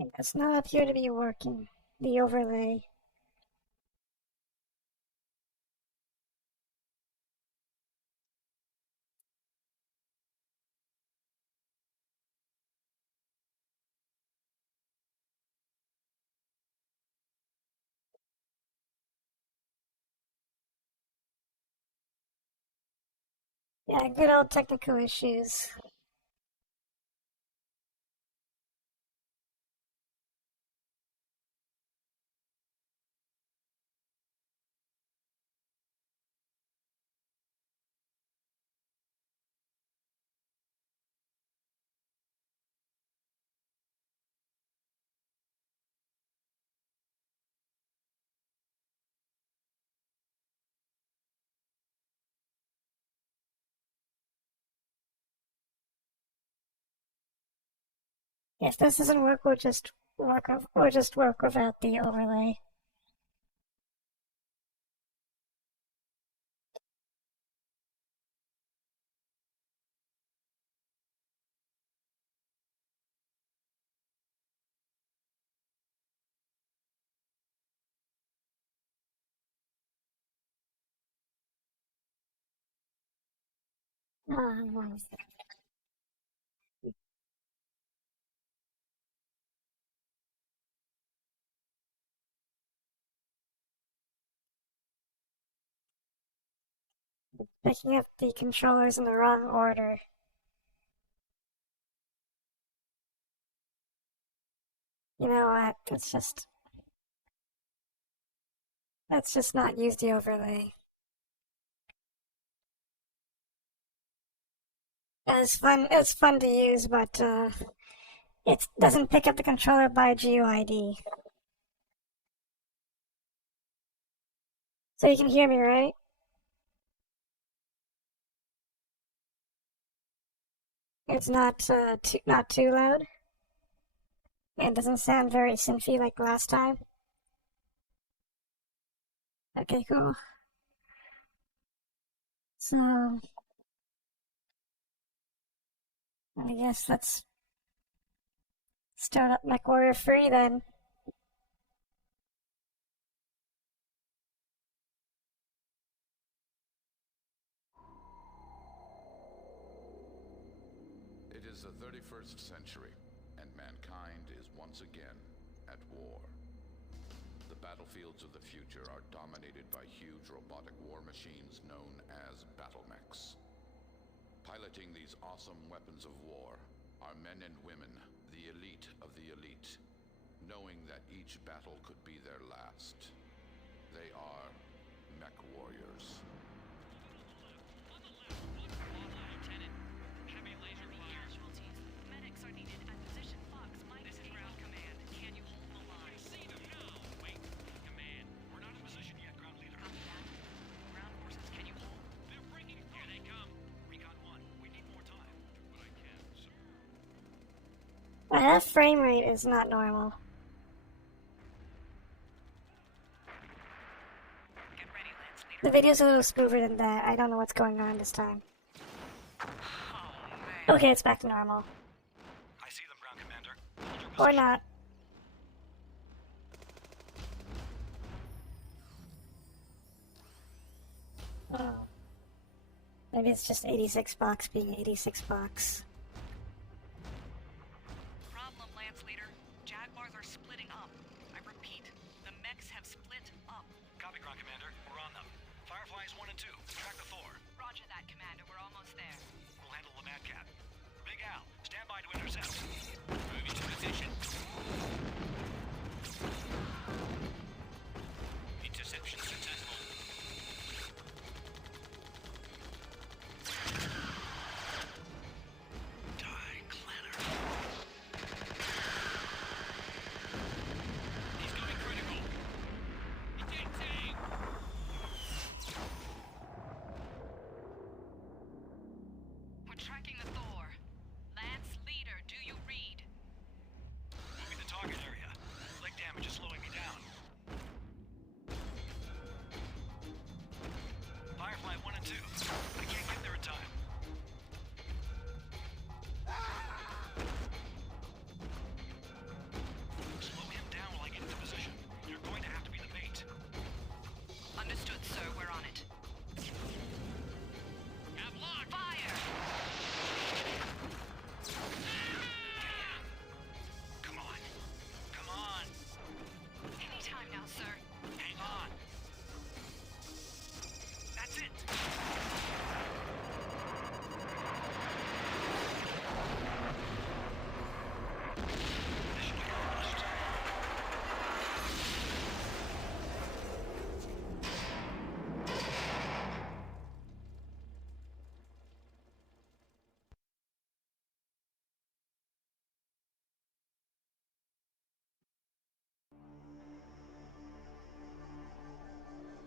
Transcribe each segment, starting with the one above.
It does not appear to be working. The overlay. Yeah, good old technical issues. If this doesn't work, we'll just work without the overlay. Um, Picking up the controllers in the wrong order. You know what? Let's just not use the overlay. It's fun to use, but it doesn't pick up the controller by GUID. So you can hear me, right? It's not too loud. It doesn't sound very synthy like last time. Okay, cool. So I guess let's start up MechWarrior 3 then. It is the 31st century, and mankind is once again at war. The battlefields of the future are dominated by huge robotic war machines known as battle mechs. Piloting these awesome weapons of war are men and women, the elite of the elite, knowing that each battle could be their last. They are mech warriors. That frame rate is not normal. The video's a little smoother than that. I don't know what's going on this time. Okay, it's back to normal. I see them, Ground Commander. Or not. Oh. Maybe it's just 86 bucks being 86 bucks. Problem, Lance Leader. Jaguars are splitting up. I repeat, the mechs have split up. Copy, Ground Commander. We're on them. Fireflies 1 and 2. Track the Thor. Roger that, Commander. We're almost there. We'll handle the Mad Cat. Big Al, stand by to intercept. Moving to position. Interception successful. Die, Clanner. He's going critical. Ejecting. We're tracking the Thor. Lance Leader, do you read?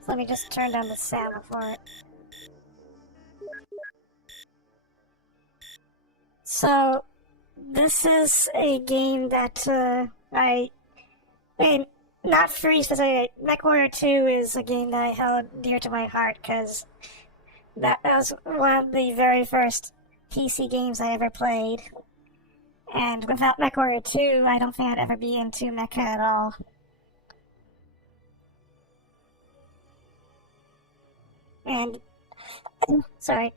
So let me just turn down the sound for it. So, this is a game that I mean, not free specifically. MechWarrior 2 is a game that I held dear to my heart because that was one of the very first PC games I ever played. And without MechWarrior 2, I don't think I'd ever be into mecha at all. And, sorry.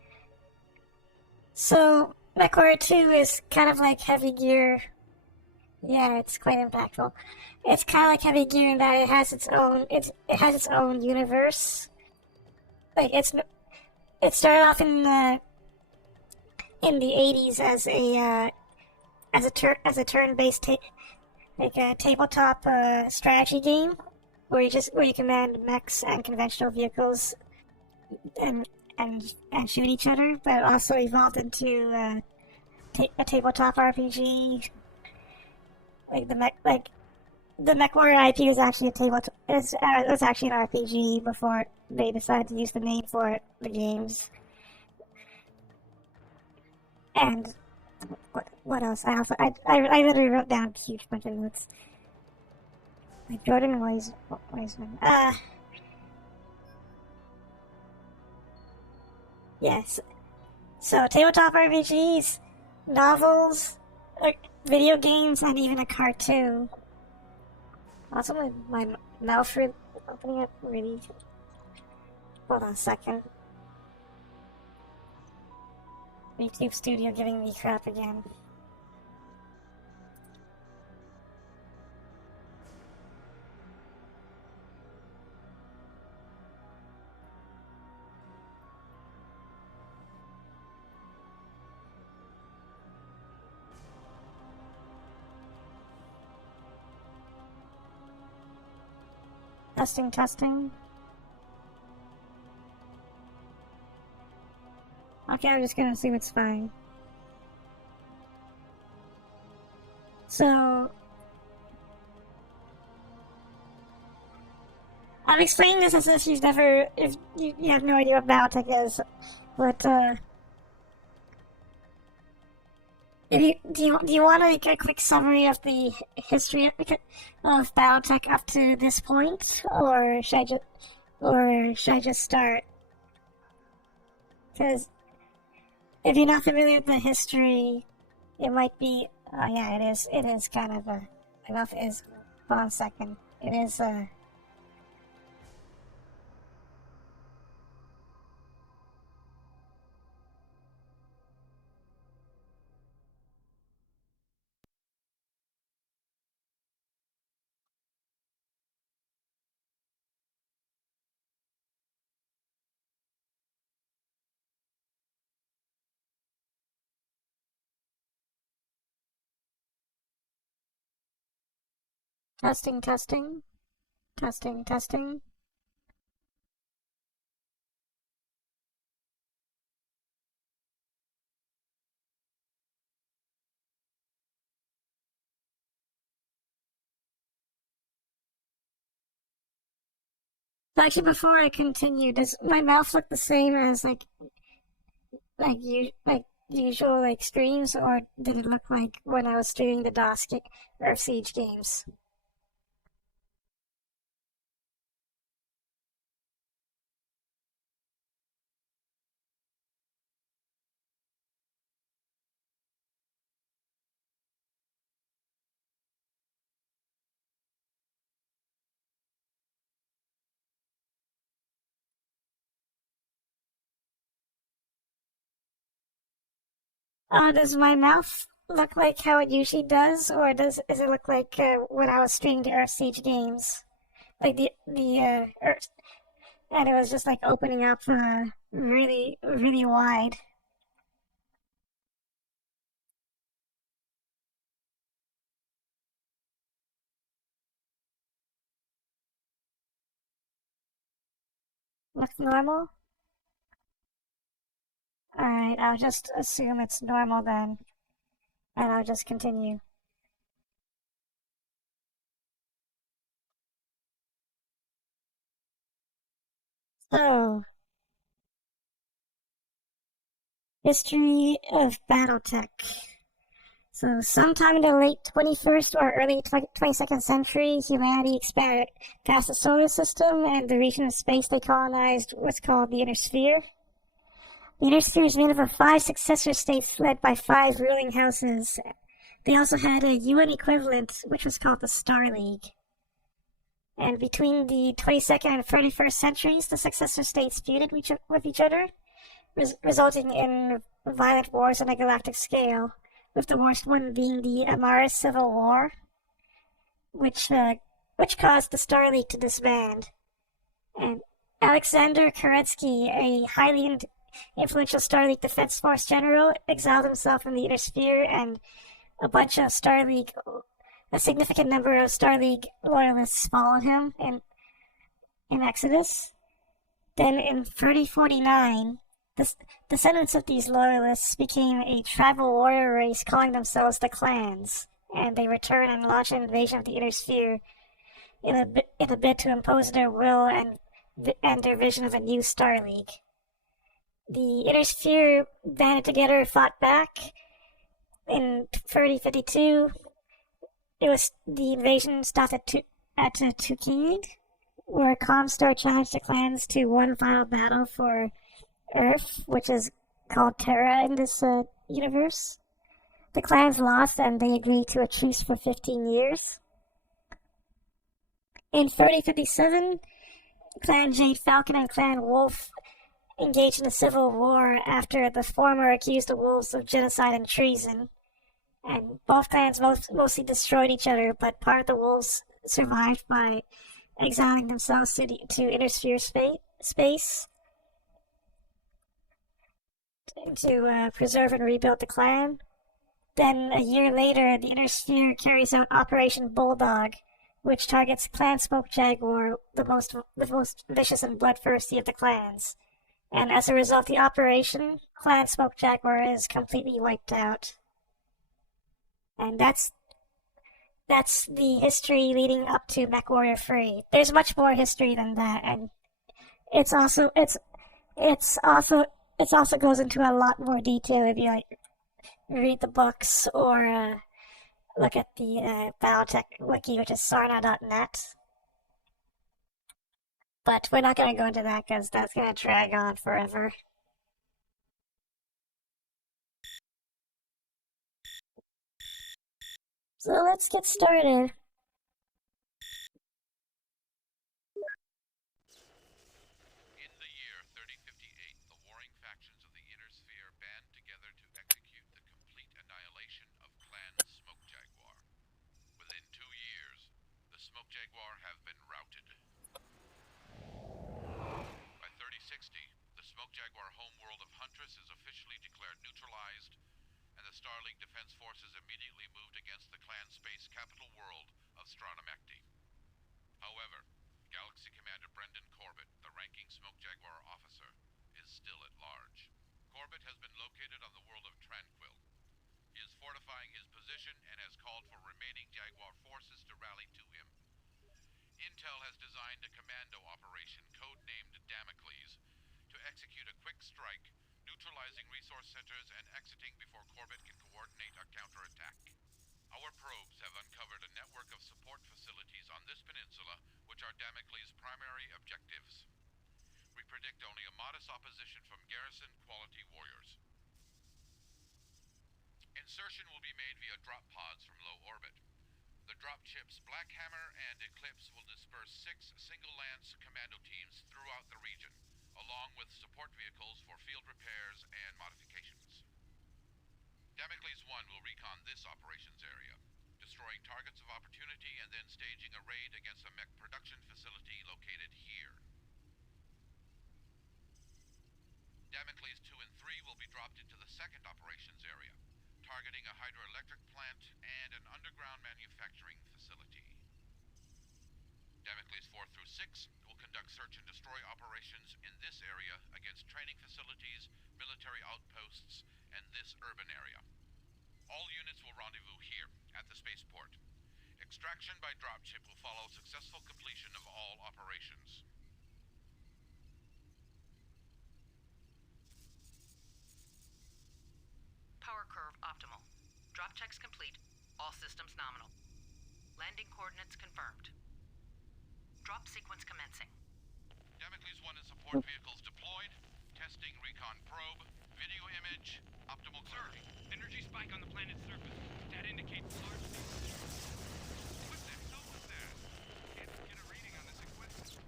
So, MechWarrior 2 is kind of like Heavy Gear. Yeah, it's quite impactful. It's kind of like Heavy Gear in that it has its own universe. Like it started off in the 80s as a turn-based like a tabletop strategy game where you command mechs and conventional vehicles and and shoot each other. But it also evolved into a tabletop RPG. The MechWarrior IP was actually it was actually an RPG before they decided to use the name for the games. And what else? I literally wrote down a huge bunch of notes. Like Jordan Wiseman. Yes. So tabletop RPGs, novels, video games, and even a cartoon. Also, my mouth opening up really. Hold on a second. YouTube Studio giving me crap again. Testing, testing. Okay, I'm just gonna assume it's fine. So, I'm explaining this as if if you have no idea what Battletech is, but if do you want to get a quick summary of the history of Battletech up to this point, or should I just start? Because if you're not familiar with the history, it might be. Oh yeah, it is. It is kind of a. Enough is. Hold on a second. It is testing, testing, testing, testing. So actually, before I continue, does my mouth look the same as like usual like streams, or did it look like when I was streaming the Earth Siege games? Does my mouth look like how it usually does, or does it look like when I was streaming the Earth Siege games, like the Earth, and it was just like opening up really really wide? Looks normal. All right, I'll just assume it's normal then, and I'll just continue. So, history of Battletech. So, sometime in the late 21st or early 22nd century, humanity expanded past the solar system, and the region of space they colonized was called the Inner Sphere. The Inner Sphere is made up of 5 successor states led by 5 ruling houses. They also had a UN equivalent, which was called the Star League. And between the 22nd and 31st centuries, the successor states feuded with each other, resulting in violent wars on a galactic scale, with the worst one being the Amara Civil War, which caused the Star League to disband. And Alexander Kerensky, a highly influential Star League Defense Force general, exiled himself from the Inner Sphere, and a significant number of Star League loyalists followed him in Exodus. Then in 3049, the descendants of these loyalists became a tribal warrior race calling themselves the Clans, and they returned and launched an invasion of the Inner Sphere in a bid to impose their will and their vision of a new Star League. The Inner Sphere banded together, fought back. In 3052, the invasion stopped at Tukid, where Comstar challenged the clans to one final battle for Earth, which is called Terra in this universe. The clans lost, and they agreed to a truce for 15 years. In 3057, Clan Jade Falcon and Clan Wolf engaged in a civil war after the former accused the wolves of genocide and treason. And both clans mostly destroyed each other, but part of the wolves survived by exiling themselves to Inner Sphere space to preserve and rebuild the clan. Then, a year later, the Inner Sphere carries out Operation Bulldog, which targets Clan Smoke Jaguar, the most vicious and bloodthirsty of the clans. And as a result of the operation, Clan Smoke Jaguar is completely wiped out. And that's the history leading up to MechWarrior 3. There's much more history than that, and it's also goes into a lot more detail if you read the books or look at the Battletech wiki, which is sarna.net. But we're not going to go into that because that's going to drag on forever. So let's get started. In the year 3058, the warring factions of the Inner Sphere band together to execute the complete annihilation of Clan Smoke Jaguar. Within 2 years, the Smoke Jaguar have been routed. By 3060, the Smoke Jaguar homeworld of Huntress is officially declared neutralized, and the Star League Defense Forces immediately moved against the clan space capital world of Stranomecti. However, Galaxy Commander Brendan Corbett, the ranking Smoke Jaguar officer, is still at large. Corbett has been located on the world of Tranquil. He is fortifying his position and has called for remaining Jaguar forces to rally to him. Intel has designed a commando operation codenamed Damocles to execute a quick strike, neutralizing resource centers and exiting before Corbett can coordinate a counterattack. Our probes have uncovered a network of support facilities on this peninsula, which are Damocles' primary objectives. We predict only a modest opposition from garrison quality warriors. Insertion will be made via drop pods from low orbit. The drop ships Black Hammer and Eclipse will disperse 6 single lance commando teams throughout the region, along with support vehicles for field repairs and modifications. Damocles 1 will recon this operations area, destroying targets of opportunity and then staging a raid against a mech production facility located here. Damocles 2 and 3 will be dropped into the second operations area, targeting a hydroelectric plant and an underground manufacturing facility. Damocles 4 through 6 will conduct search and destroy operations in this area against training facilities, military outposts, and this urban area. All units will rendezvous here, at the spaceport. Extraction by dropship will follow successful completion of all operations. Drop checks complete. All systems nominal. Landing coordinates confirmed. Drop sequence commencing. Damocles 1 and support vehicles deployed. Testing recon probe. Video image. Optimal clarity. Energy spike on the planet's surface. That indicates large... What the hell was that? Can't get a reading on this equipment.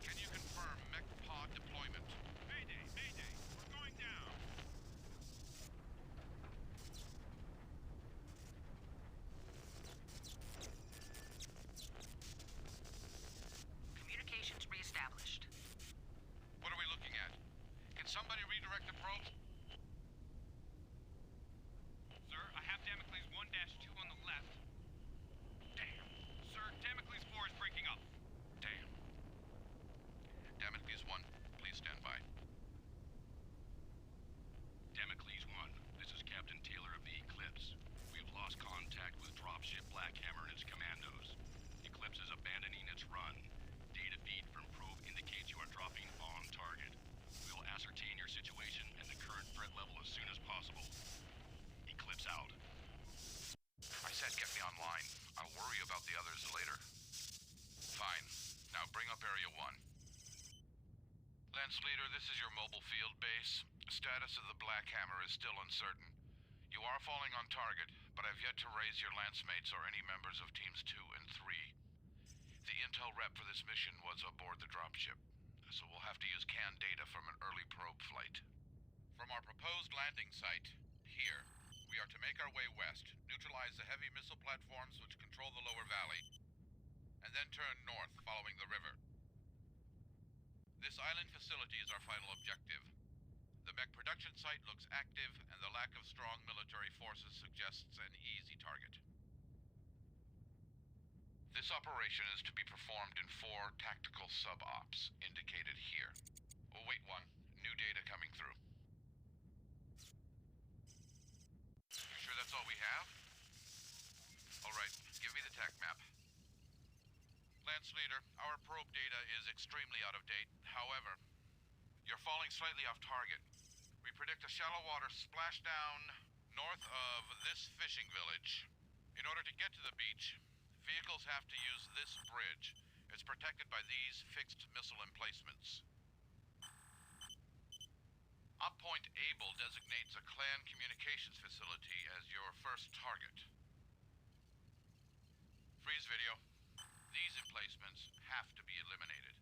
Can you confirm mech pod deployment? Mayday, mayday. We're going down. Communications reestablished. What are we looking at? Can somebody redirect the probe? Sir, I have Damocles 1-2 on the left. Damn. Sir, Damocles 4 is breaking up. Damn. Damocles 1, please stand by. Damocles 1, this is Captain Taylor of the Eclipse. We've lost contact with dropship Blackhammer and its commandos. Eclipse is abandoning its run. Data feed from probe indicates you are dropping on target. We will ascertain your situation and the current threat level as soon as possible. Eclipse out. I said get me online. I'll worry about the others later. Fine. Now bring up Area 1. Lance Leader, this is your mobile field base. Status of the Black Hammer is still uncertain. You are falling on target, but I've yet to raise your lance mates or any members of Teams 2 and 3. The intel rep for this mission was aboard the dropship, so we'll have to use canned data from an early probe flight. From our proposed landing site, here, we are to make our way west, neutralize the heavy missile platforms which control the lower valley, and then turn north following the river. This island facility is our final objective. The mech production site looks active, and the lack of strong military forces suggests an easy target. This operation is to be performed in 4 tactical sub-ops, indicated here. Oh, wait, one. New data coming through. You sure that's all we have? All right, give me the TAC map. Lance Leader, our probe data is extremely out of date. However, you're falling slightly off target. We predict a shallow water splashdown north of this fishing village. In order to get to the beach, vehicles have to use this bridge. It's protected by these fixed missile emplacements. Oppoint Able designates a clan communications facility as your first target. Freeze video. These emplacements have to be eliminated.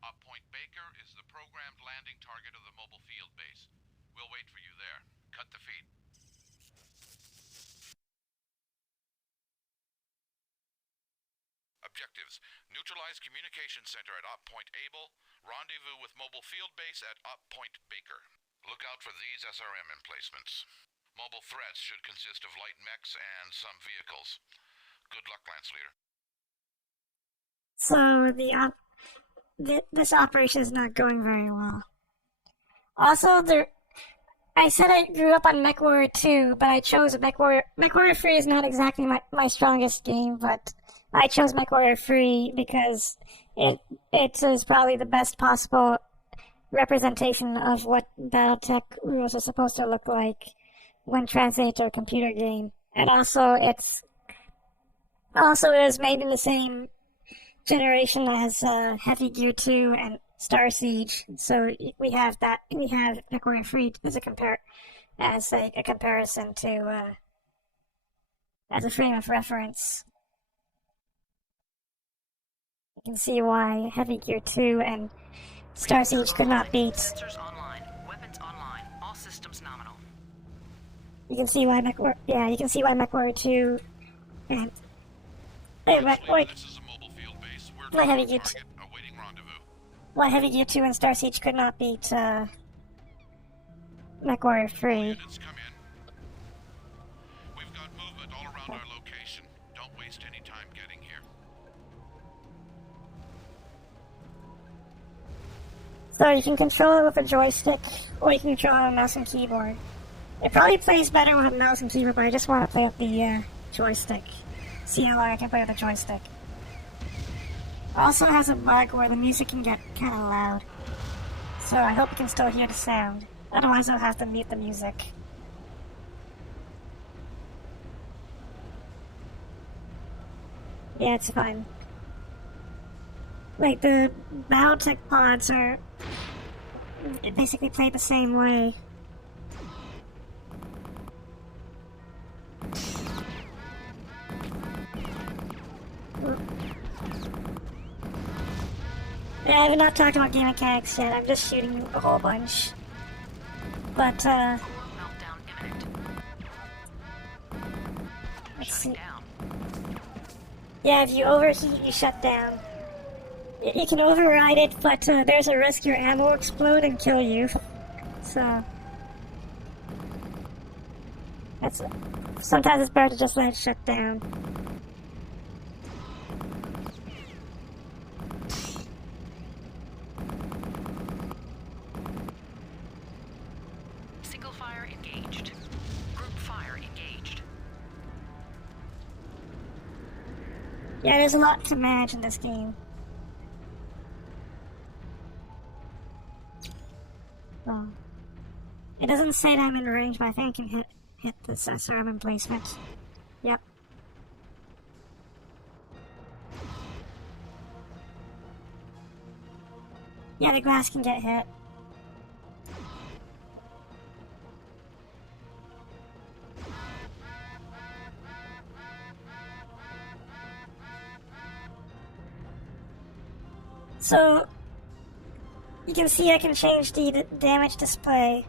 Oppoint Baker is the programmed landing target of the mobile field base. We'll wait for you there. Cut the feed. Objectives. Neutralize communication center at Oppoint Able. Rendezvous with mobile field base at Oppoint Baker. Look out for these SRM emplacements. Mobile threats should consist of light mechs and some vehicles. Good luck, Lance Leader. So this operation is not going very well. Also, I said I grew up on MechWarrior 2, but I chose MechWarrior. MechWarrior 3 is not exactly my strongest game, but I chose MechWarrior 3 because it is probably the best possible representation of what BattleTech rules are supposed to look like when translated to a computer game. And also it is made in the same generation as Heavy Gear 2 and Star Siege, so we have MechWarrior 3 as a comparison to as a frame of reference. You can see why Heavy Gear 2 and Star Siege could not beat. Sensors online. Weapons online. All systems nominal. You can see why MechWarrior 2 and This is a mobile field base. We're Why Heavy target Gear awaiting rendezvous. why Heavy Gear 2 and Star Siege could not beat MechWarrior 3. Units come in. We've got movement all around our location. Don't waste any time getting here. So you can control it with a joystick, or you can control it with a mouse and keyboard. It probably plays better with a mouse and keyboard, but I just want to play with the joystick. See how long I can play with the joystick. Also has a bug where the music can get kind of loud. So I hope you can still hear the sound. Otherwise I'll have to mute the music. Yeah, it's fine. Like, the Battletech pods are basically played the same way. Yeah, I've not talked about game mechanics yet. I'm just shooting a whole bunch. But, Meltdown imminent. let's Shutting see. down. Yeah, if you overheat, you shut down. You can override it, but there's a risk your ammo will explode and kill you. So, that's sometimes it's better to just let it shut down. Single fire engaged. Group fire engaged. Yeah, there's a lot to manage in this game. Oh. It doesn't say that I'm in range, but I think I can hit the SRM emplacement. Yep. Yeah, the glass can get hit. So, you can see I can change the damage display.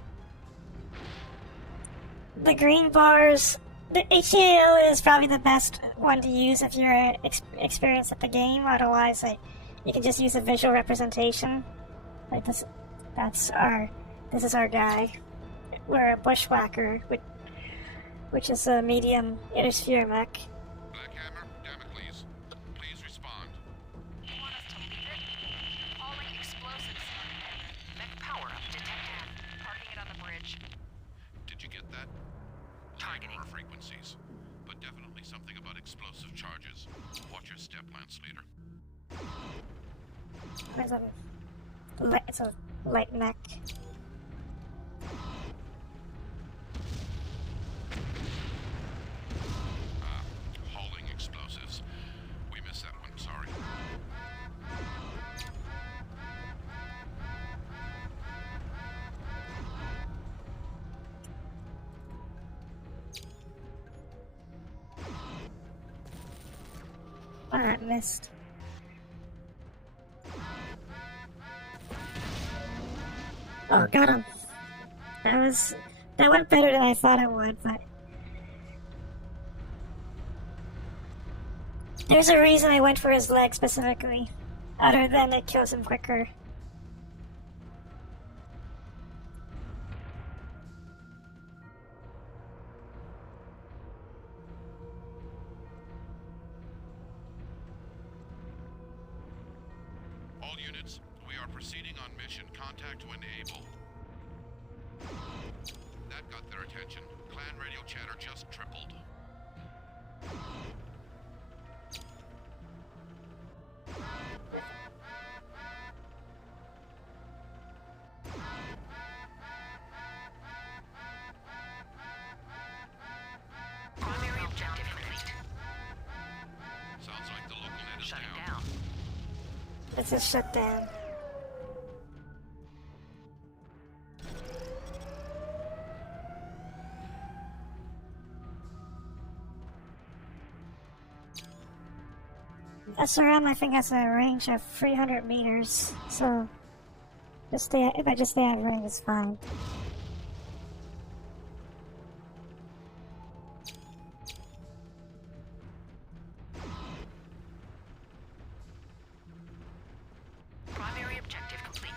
The green bars, the HDAO is probably the best one to use if you're experienced at the game. Otherwise, you can just use a visual representation. Like this, this is our guy. We're a bushwhacker, which is a medium intersphere mech. Blackhammer, Damocles, please respond. You want us to leave it? Calling explosives. Mech power up detected. Parking it on the bridge. Did you get that? Targeting. Our frequencies, but definitely something about explosive charges. Watch your step, Lance Leader. It's a light mech. Hauling explosives. We missed that one, sorry. Alright, missed. Oh, got him. That went better than I thought it would, but there's a reason I went for his leg specifically, other than it kills him quicker. All units, we are proceeding on mission. Contact to enable. That got their attention. Clan radio chatter just tripled. Primary objective complete. Sounds like the local net is Shutting down. down. It's a shutdown. SRM, I think, has a range of 300 meters, so if I just stay out of range, it's fine. Primary objective complete.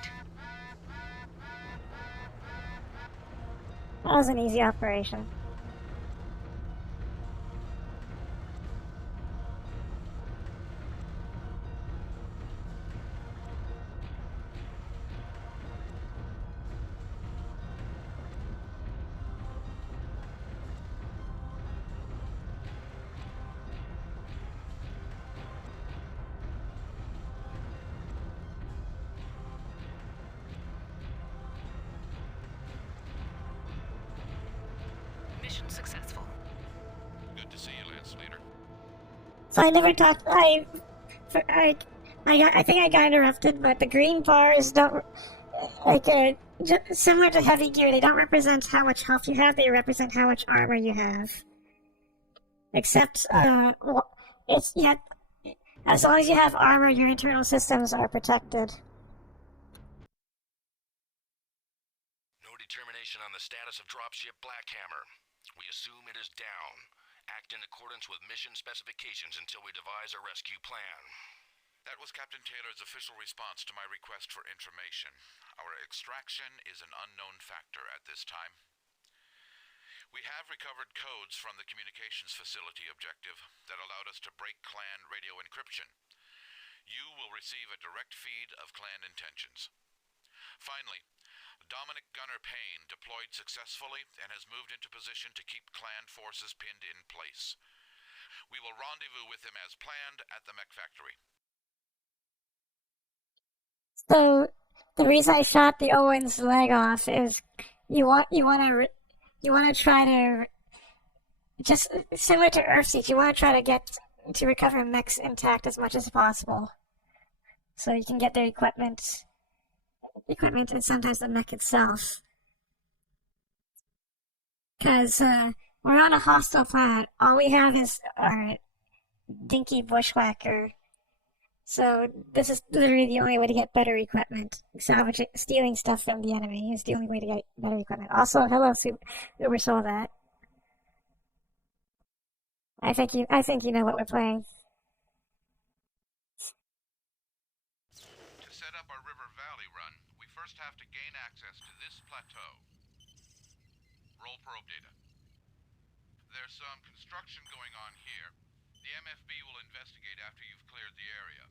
That was an easy operation. Mission successful. Good to see you, Lance Leader. So I never thought I think I got interrupted, but the green bars don't like similar to heavy gear. They don't represent how much health you have. They represent how much armor you have. Except it's yet as long as you have armor, your internal systems are protected. No determination on the status of dropship Blackhammer. We assume it is down. Act in accordance with mission specifications until we devise a rescue plan. That was Captain Taylor's official response to my request for information. Our extraction is an unknown factor at this time. We have recovered codes from the communications facility objective that allowed us to break clan radio encryption. You will receive a direct feed of clan intentions. Finally, Dominic Gunner Payne deployed successfully and has moved into position to keep clan forces pinned in place. We will rendezvous with him as planned at the mech factory. So the reason I shot the Owen's leg off is you want to try to just similar to Earthseek. You want to try to get to recover mechs intact as much as possible, so you can get their equipment, and sometimes the mech itself. Because we're on a hostile planet. All we have is our dinky bushwhacker. So this is literally the only way to get better equipment. Stealing stuff from the enemy is the only way to get better equipment. Also, hello, Uber Soul that. I think you know what we're playing. To set up our River Valley run, we first have to gain access to this plateau. Roll probe data. There's some construction going on here. The MFB will investigate after you've cleared the area.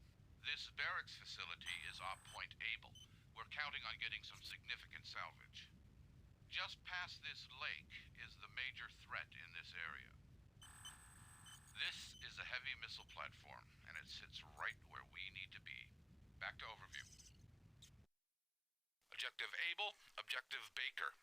This barracks facility is Op Point Able. We're counting on getting some significant salvage. Just past this lake is the major threat in this area. This is a heavy missile platform, and it sits right where we need to be. Back to overview. Objective Able, Objective Baker.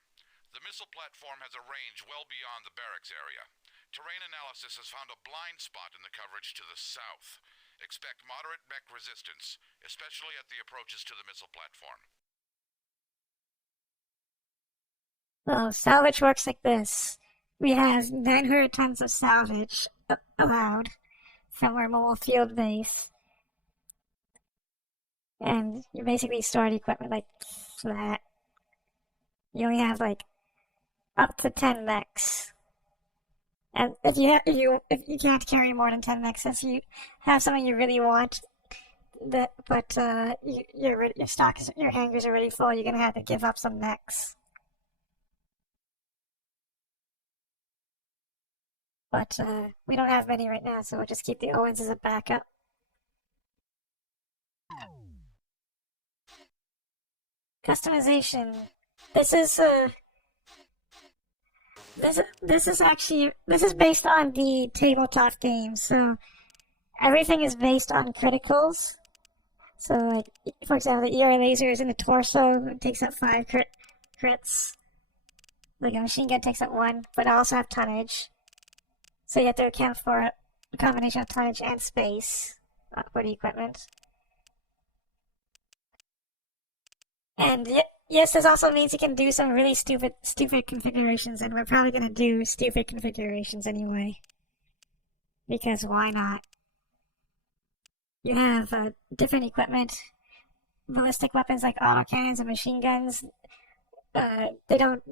The missile platform has a range well beyond the barracks area. Terrain analysis has found a blind spot in the coverage to the south. Expect moderate mech resistance, especially at the approaches to the missile platform. Well, salvage works like this. We have 900 tons of salvage allowed from our mobile field base. And you basically stored equipment like that. You only have like up to 10 mechs. And if you can't carry more than 10 mechs, if you have something you really want, your hangars are really full, you're gonna have to give up some mechs. But we don't have many right now, so we'll just keep the Owens as a backup. Customization. This is based on the tabletop game, so everything is based on criticals. So, like, for example, the ER laser is in the torso, it takes up 5 crits. Like, a machine gun takes up 1, but I also have tonnage. So you have to account for a combination of tonnage and space for the equipment. And yes, this also means you can do some really stupid configurations, and we're probably going to do stupid configurations anyway. Because why not? You have different equipment, ballistic weapons like autocannons and machine guns. They don't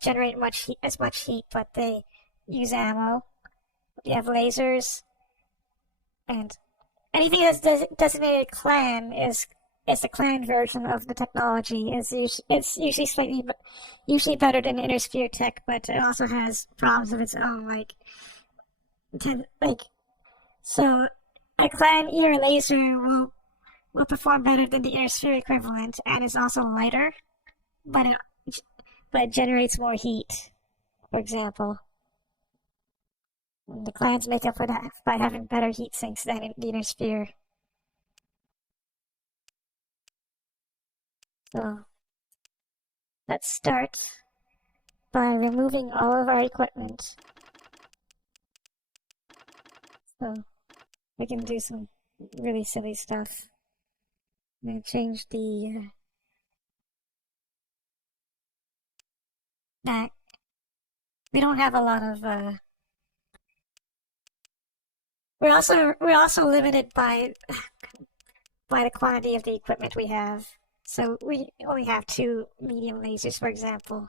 generate as much heat, but they use ammo. You have lasers, and anything that's designated clan is the clan version of the technology. It's usually better than Intersphere tech, but it also has problems of its own. So a clan ear laser will perform better than the Intersphere equivalent, and is also lighter, but it generates more heat. For example, the clans make up for that by having better heat sinks than in the Intersphere. So let's start by removing all of our equipment. So we can do some really silly stuff. I'm gonna change the back. We don't have a lot of we're also limited by the quantity of the equipment we have. So we only have 2 medium lasers, for example.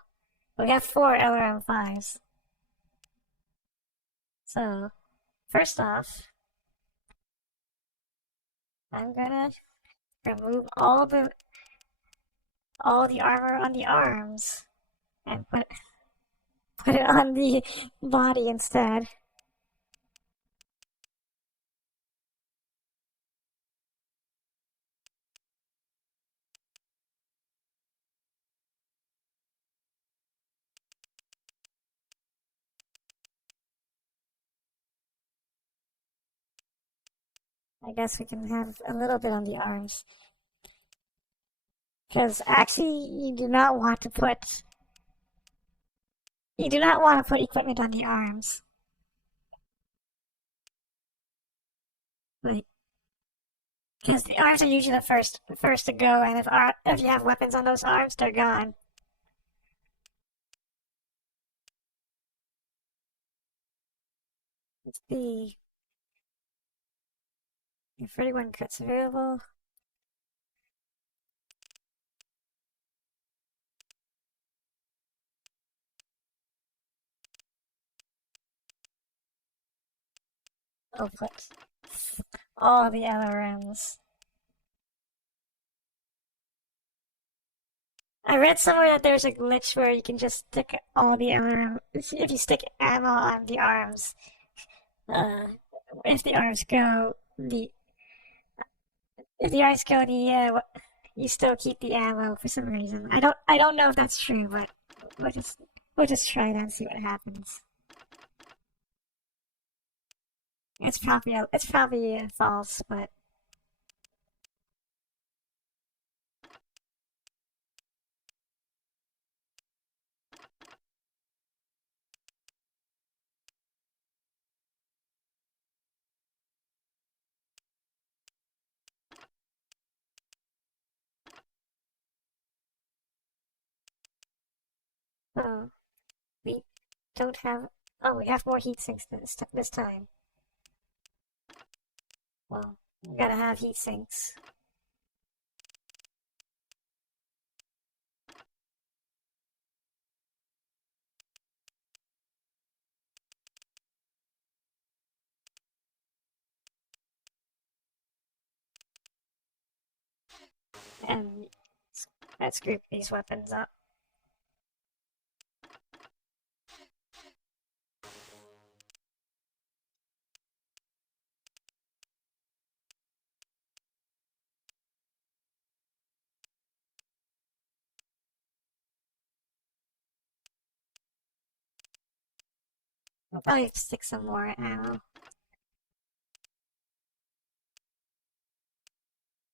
We have 4 LRM-5s. So, first off, I'm gonna remove all the armor on the arms and put it on the body instead. I guess we can have a little bit on the arms. Because actually, you do not want to put equipment on the arms. Like, because the arms are usually the first to go, and if you have weapons on those arms, they're gone. Let's see. If 31 cuts available. I'll put all the LRMs. I read somewhere that there's a glitch where you can just stick all the LRM. If you stick ammo on the arms, if the arms go, you still keep the ammo for some reason. I don't know if that's true, but we'll just try it and see what happens. It's probably false, but oh, we don't have. Oh, we have more heat sinks this time. Well, we gotta have heat sinks. And let's group these weapons up. We'll probably stick some more ammo.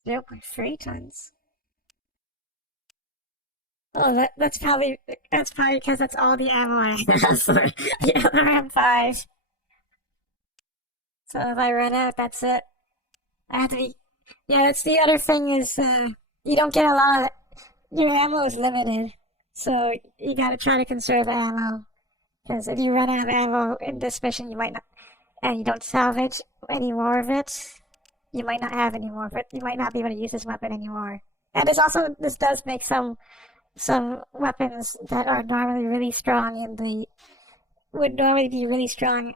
0.3 tons. Oh, that's probably because that's all the ammo I have for the LRM-5. So if I run out, that's it. I have to be. Yeah, that's the other thing is you don't get a lot of. Your ammo is limited, so you gotta try to conserve ammo. Because if you run out of ammo in this mission, you might not, and you don't salvage any more of it, you might not have any more of it. You might not be able to use this weapon anymore. And this does make some weapons that are normally really strong would normally be really strong,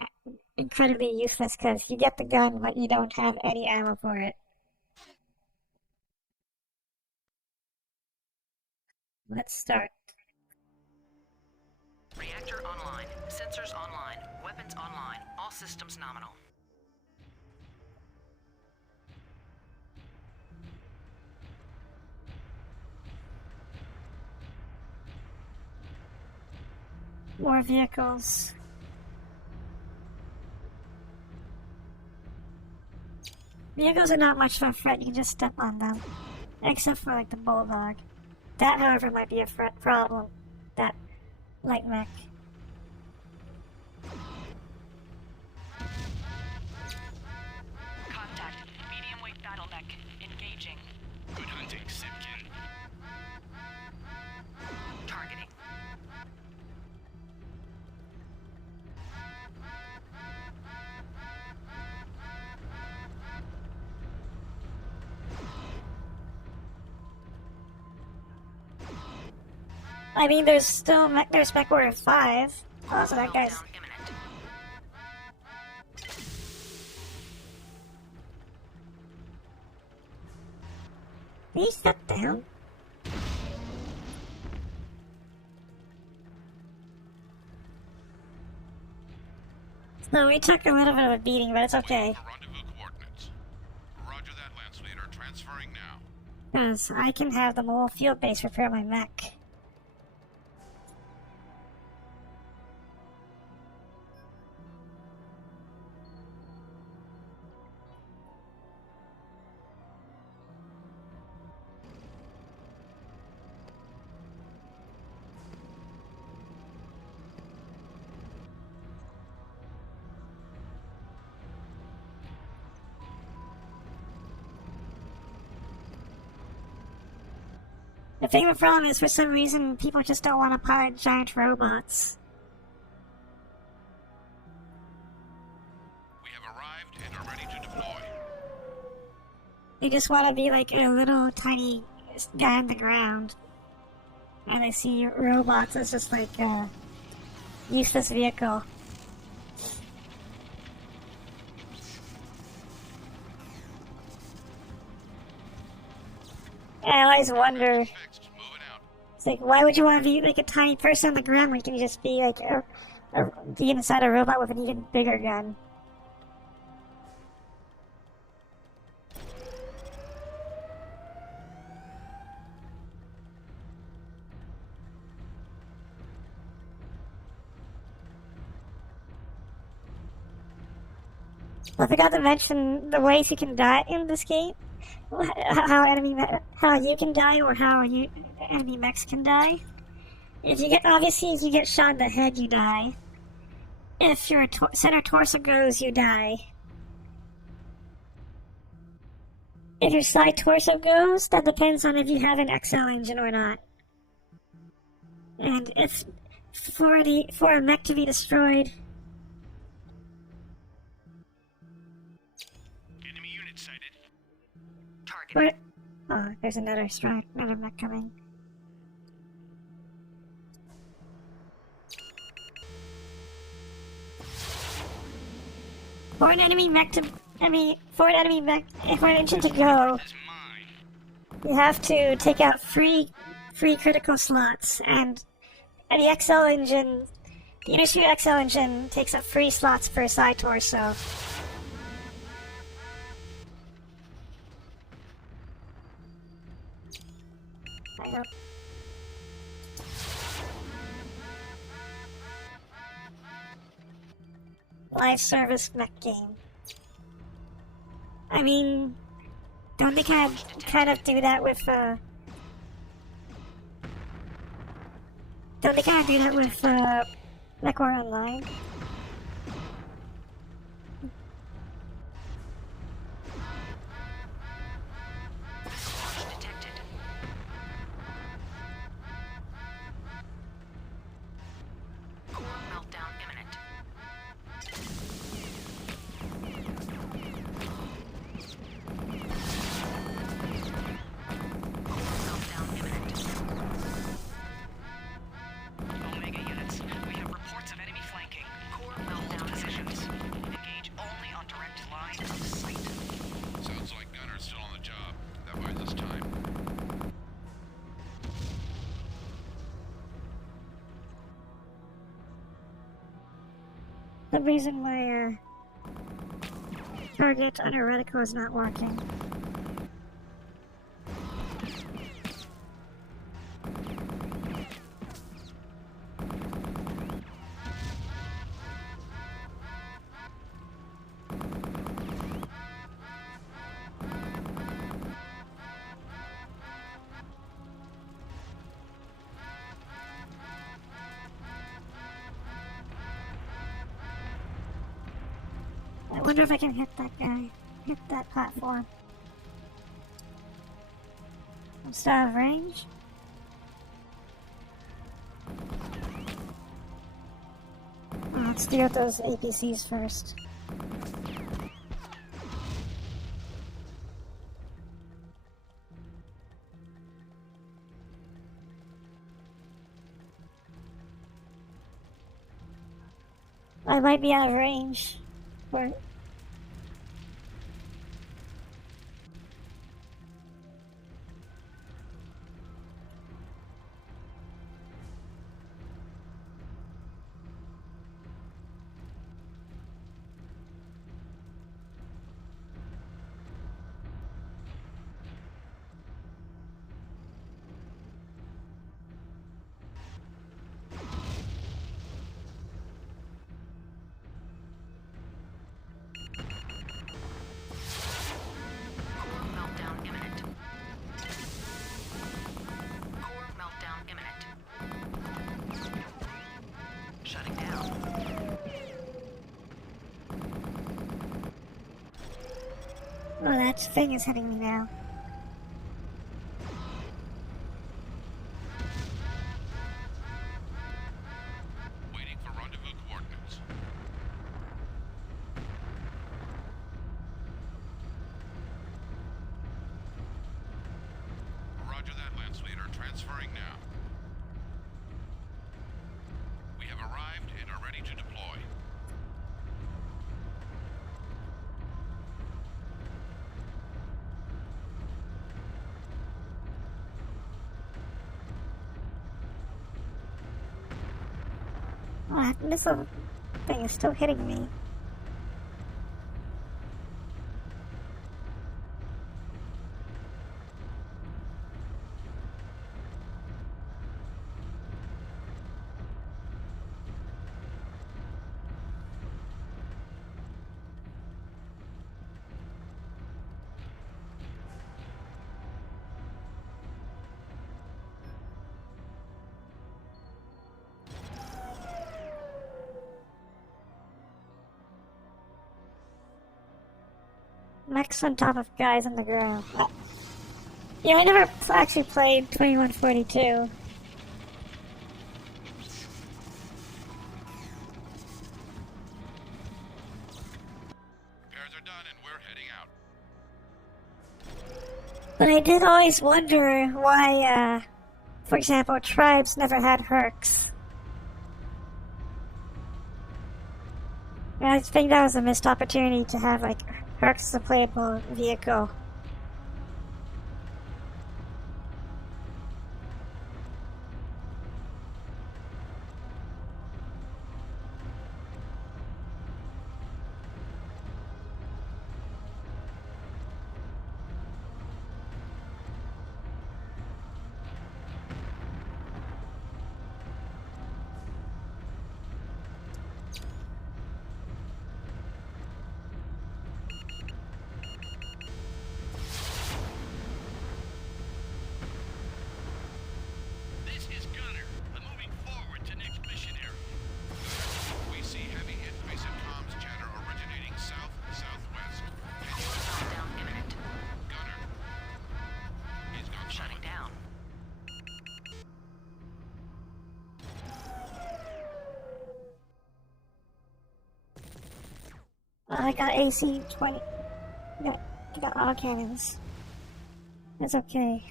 incredibly useless because you get the gun but you don't have any ammo for it. Let's start. Reactor online. Sensors online. Weapons online. All systems nominal. More vehicles. Vehicles are not much of a threat, you can just step on them. Except for like the bulldog. That, however, might be a problem. That light mech. I mean, there's still there's MechWarrior 5. Oh, so that guy's... Meltdown imminent. Did he step down? No, we took a little bit of a beating, but it's okay. For rendezvous coordinates. Roger that, Lance Leader. Transferring now. Because I can have the whole field base repair my mech. The thing with problem is, for some reason, people just don't want to pilot giant robots. We have arrived and are ready to deploy. They just want to be like a little tiny guy on the ground. And they see robots as just like a useless vehicle. I always wonder, Fixed. Moving out. it's like, why would you want to be like a tiny person on the ground when you can just be like be inside a robot with an even bigger gun? I forgot to mention the ways you can die in this game. How you can die, or how enemy mechs can die. If you get shot in the head, you die. If your center torso goes, you die. If your side torso goes, that depends on if you have an XL engine or not. And if for a mech to be destroyed, Enemy unit sighted. Target. oh, there's another mech coming. For an enemy engine to go, Is mine. you have to take out three critical slots, and the XL engine, the initial XL engine takes up 3 slots per side torso. I don't. Live service mech game. I mean, don't they kind of do that with MechWarrior Online? Detected. Core meltdown imminent. Core meltdown imminent. Omega units, we have reports of enemy flanking. Core meltdown Positions. imminent. Engage only on direct line of sight. Sounds like Gunner's still on the job. That buys us time. The reason why target under reticle is not working. I wonder if I can hit that guy. Hit that platform. I'm still out of range. Let's deal with those APCs first. I might be out of range. Or Meltdown imminent. Core meltdown imminent. Shutting down. oh, that thing is hitting me now. Waiting for rendezvous coordinates. Roger that, Lance Leader. Transferring now. We have arrived and are ready to deploy. Oh, that missile thing is still hitting me. Mechs on top of guys on the ground. Yeah, I never actually played 2142. Repairs are done and we're heading out. But I did always wonder why, for example, tribes never had Hercs. I think that was a missed opportunity to have, like, Hercs as a playable vehicle. This is Gunner. I'm moving forward to next mission area. We see heavy invasive comms chatter originating south-southwest. Meltdown imminent. Gunner. He's gone Shutting down. I got AC-20. I got all cannons. That's okay.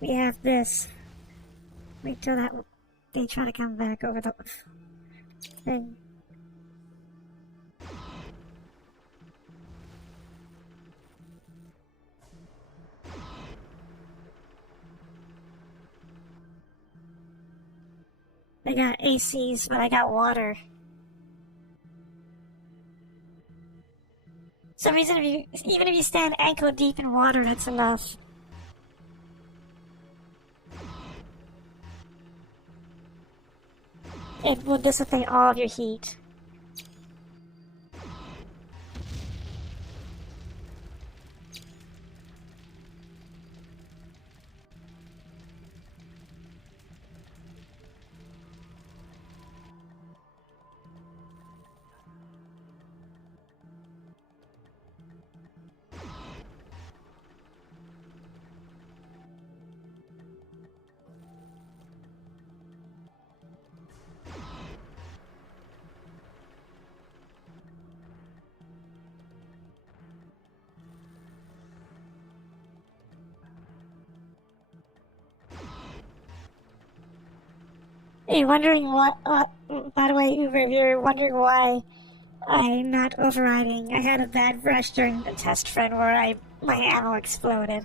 We have this. Wait till that they try to come back over the thing. I got ACs, but I got water. For some reason, even if you stand ankle deep in water, that's enough. It will dissipate all of your heat. You're wondering what, by the way, Uber, you're wondering why I'm not overriding. I had a bad rush during the test run where my ammo exploded.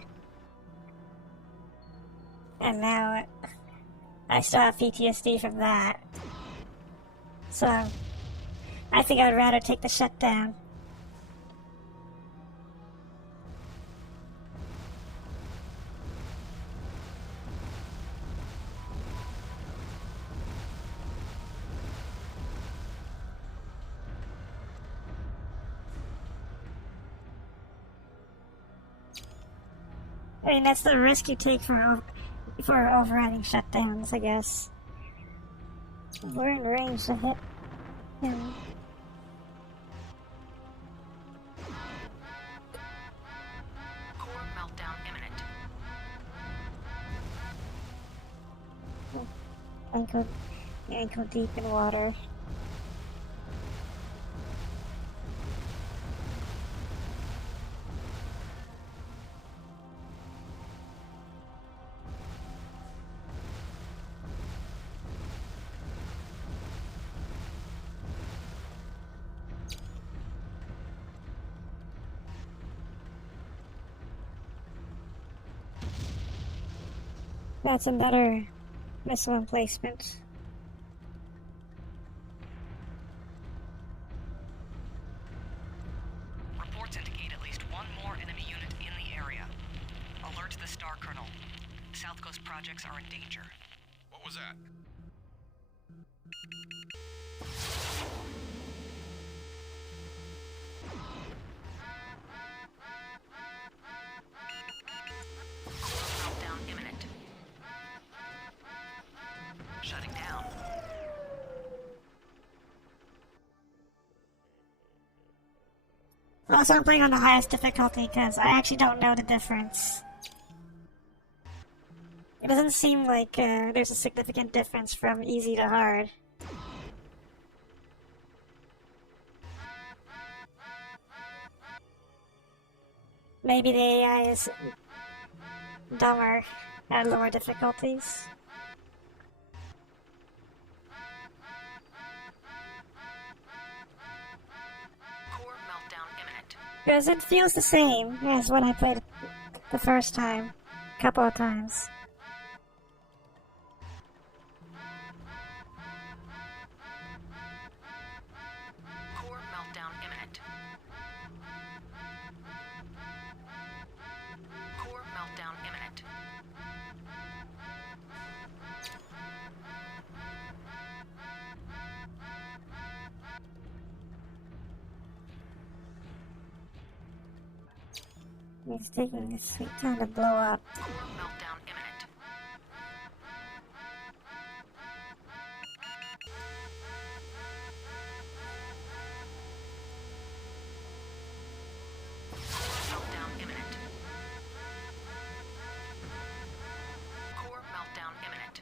And now I still have PTSD from that. So I think I'd rather take the shutdown. I mean, that's the risk you take for overriding shutdowns, I guess. We're in range to hit him. Core meltdown imminent. Ankle deep in water. That's a better missile emplacement. Reports indicate at least one more enemy unit in the area. Alert the Star Colonel. South Coast projects are in danger. What was that? Meltdown imminent. Shutting down. Also, I'm playing on the highest difficulty because I actually don't know the difference. It doesn't seem like there's a significant difference from easy to hard. Maybe the AI is dumber at lower difficulties. Core meltdown imminent. Because it feels the same as when I played it the first time. A couple of times. Core meltdown imminent. Core meltdown imminent. He's taking his sweet time to blow up. Core meltdown imminent. Core meltdown imminent. Core meltdown imminent.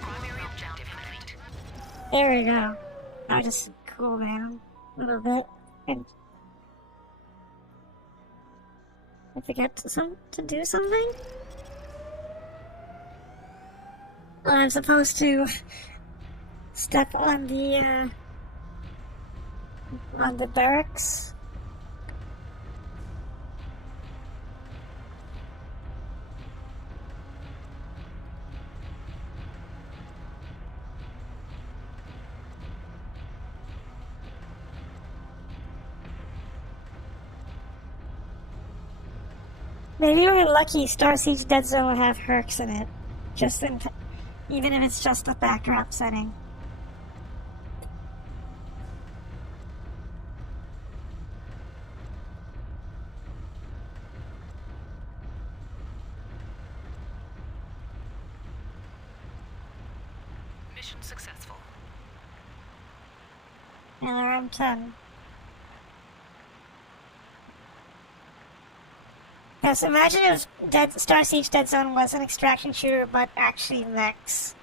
Primary objective complete. There we go. I'll just cool down a little bit. And I forget to do something? I'm supposed to step on the barracks. Maybe we're lucky Star Siege Dead Zone will have Hercs in it. Even if it's just a backdrop setting. Mission successful. LRM 10. Yes, imagine if Star Siege Dead Zone was an extraction shooter, but actually mechs.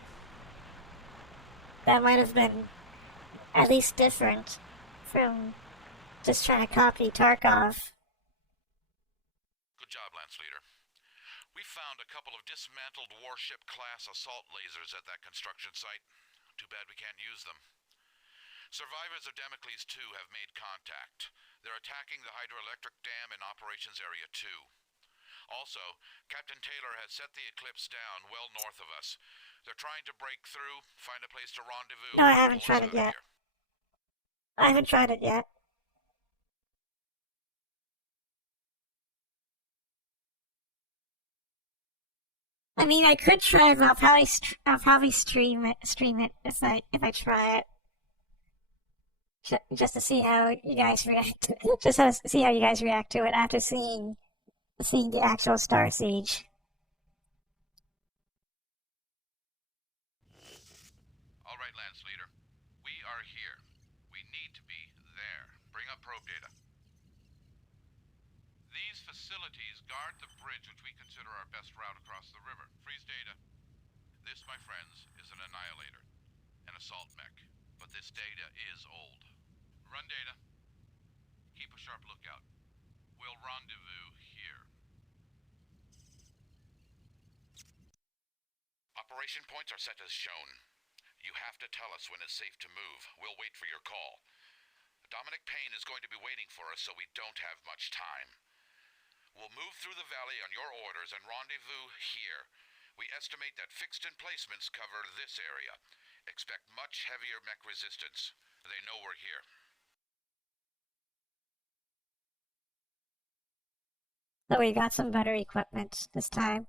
That might have been at least different from just trying to copy Tarkov. job, Lance Leader. We found a couple of dismantled warship-class assault lasers at that construction site. Too bad we can't use them. Survivors of Damocles 2 have made contact. They're attacking the hydroelectric dam in Operations Area 2. Also, Captain Taylor has set the Eclipse down well north of us. They're trying to break through, find a place to rendezvous. No, I haven't tried it yet. I haven't tried it yet. I mean, I could try it, but I'll probably stream it if I try it. Just to see how you guys react. Just to see how you guys react to it after seeing the actual Star Siege. All right, Lance Leader. We are here. We need to be there. Bring up probe data. These facilities guard the bridge which we consider our best route across the river. Freeze data. This, my friends, is an Annihilator. An assault mech. But this data is old. Run data. Keep a sharp lookout. We'll rendezvous here. Operation points are set as shown. You have to tell us when it's safe to move. We'll wait for your call. Dominic Payne is going to be waiting for us, so we don't have much time. We'll move through the valley on your orders and rendezvous here. We estimate that fixed emplacements cover this area. Expect much heavier mech resistance. They know we're here. So we got some better equipment this time.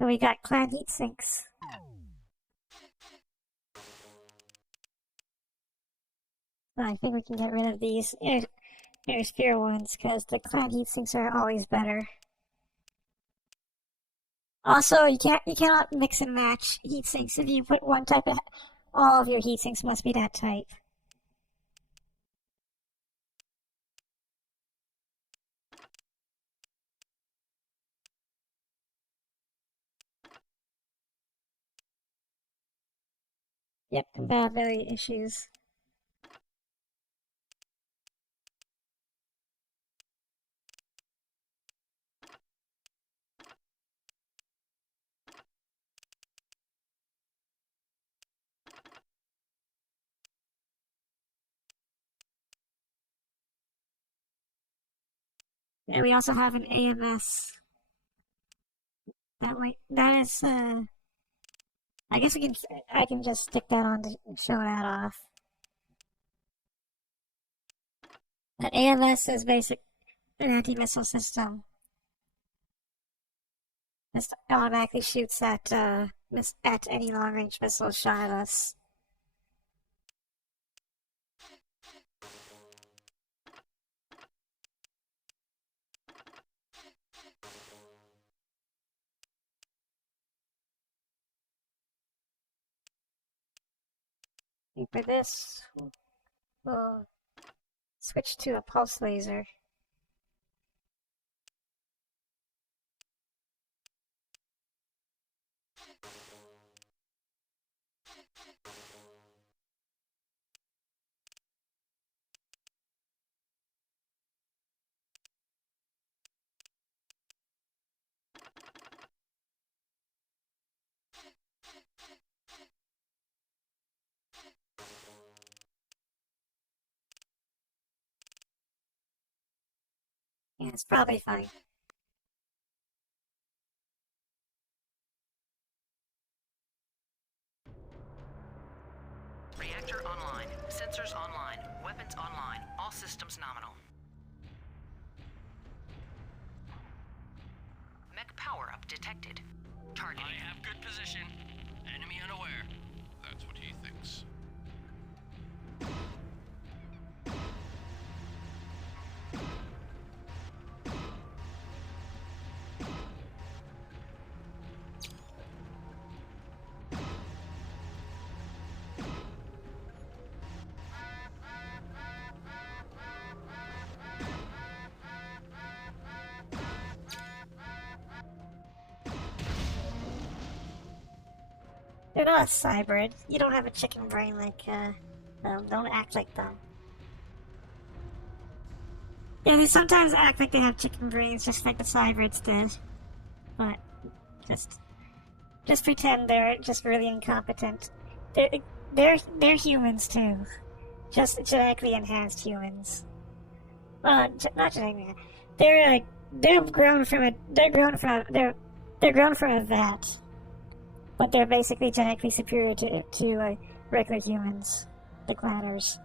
So we got clan heat sinks. So I think we can get rid of these air ones because the clan heat sinks are always better. Also, you cannot mix and match heat sinks. If you put one type of, all of your heat sinks must be that type. Yep, compatibility issues. And we also have an AMS. That is, I guess I can just stick that on to show that off. An AMS is an anti-missile system. This automatically shoots at any long-range missile shot at us. And for this, we'll switch to a pulse laser. Yeah, it's probably fine. Reactor online. Sensors online. Weapons online. All systems nominal. Mech power-up detected. Targeting. I have good position. Enemy unaware. That's what he thinks. They're not a cybrid. You don't have a chicken brain like them. Don't act like them. Yeah, they sometimes act like they have chicken brains, just like the cybrids did. But just pretend they're just really incompetent. They're humans too, just genetically enhanced humans. Not genetically. They're grown from a vat, but they're basically genetically superior to regular humans, the Glanners.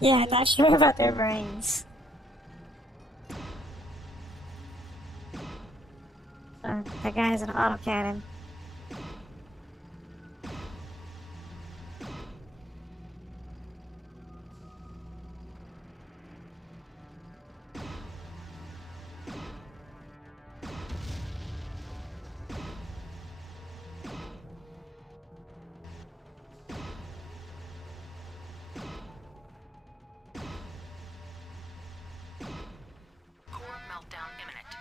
Yeah, I'm not sure about their brains. That guy has an autocannon. Core meltdown imminent.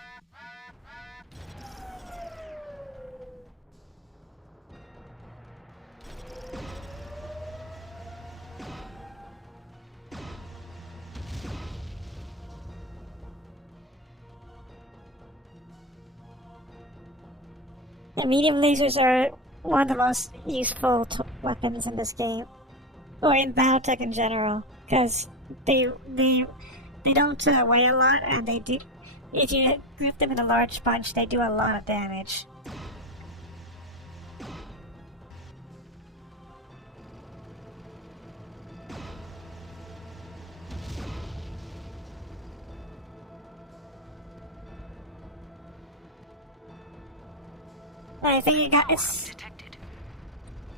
The medium lasers are one of the most useful weapons in this game, or in BattleTech in general, because they don't weigh a lot, and they do. If you group them in a large bunch, they do a lot of damage. I think it got it's. Detected.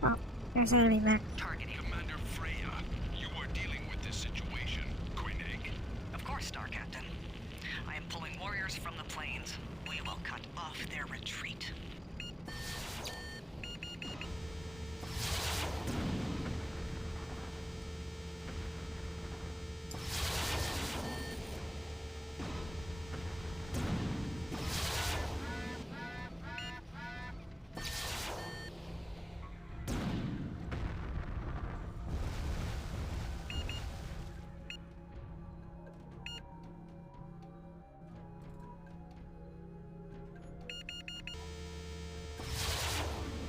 Oh, there's an enemy there. Targeting. Commander Freya, you are dealing with this situation. Koenig. Of course, Star Captain. I am pulling warriors from the plains. We will cut off their retreat.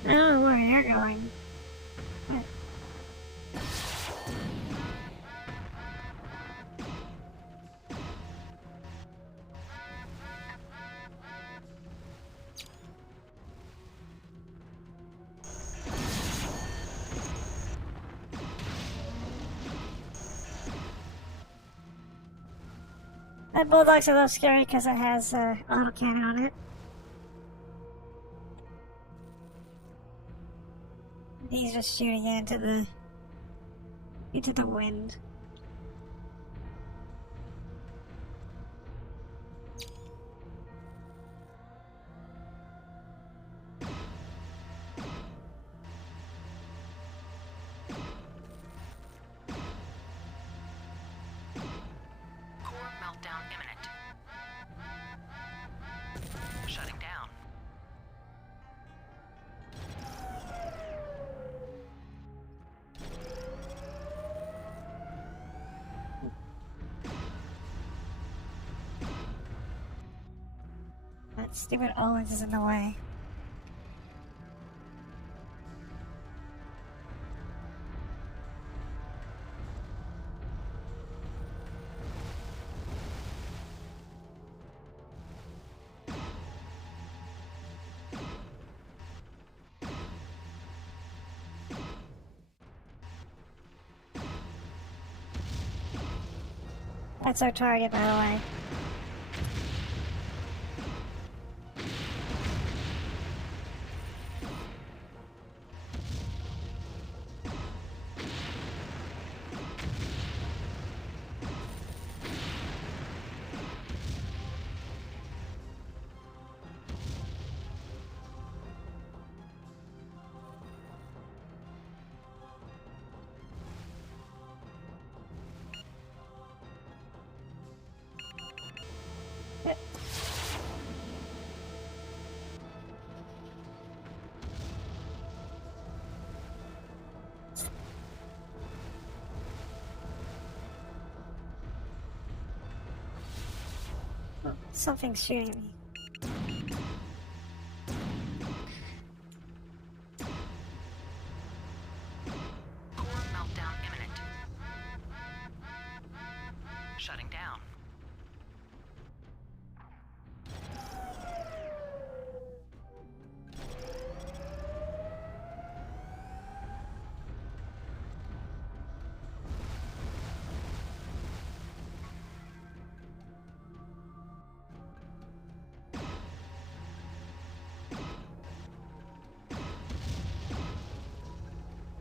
I don't know where you're going. That bulldog's a little scary because it has autocannon on it. He's just shooting into the wind. Core meltdown imminent. Shutting down. That stupid Owens is in the way. That's our target, by the way. Something's shooting me. Core meltdown imminent. Shutting down.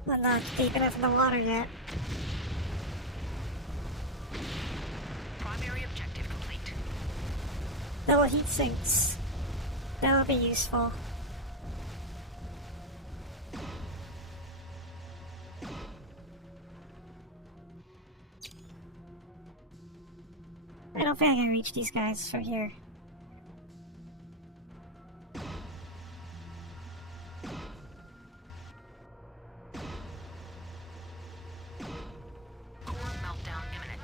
I'm not deep enough in the water yet. Primary objective complete. Double heat sinks. That'll be useful. I don't think I can reach these guys from here. Core meltdown imminent.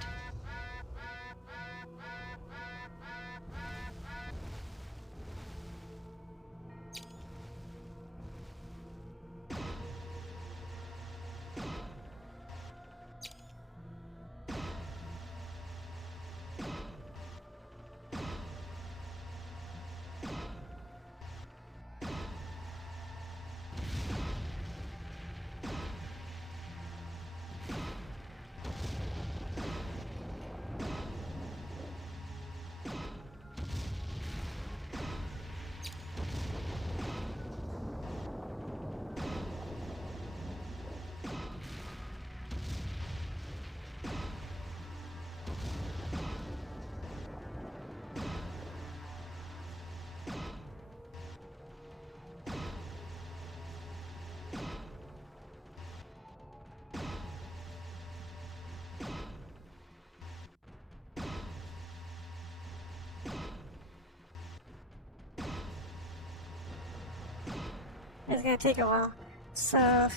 It's gonna take a while. So,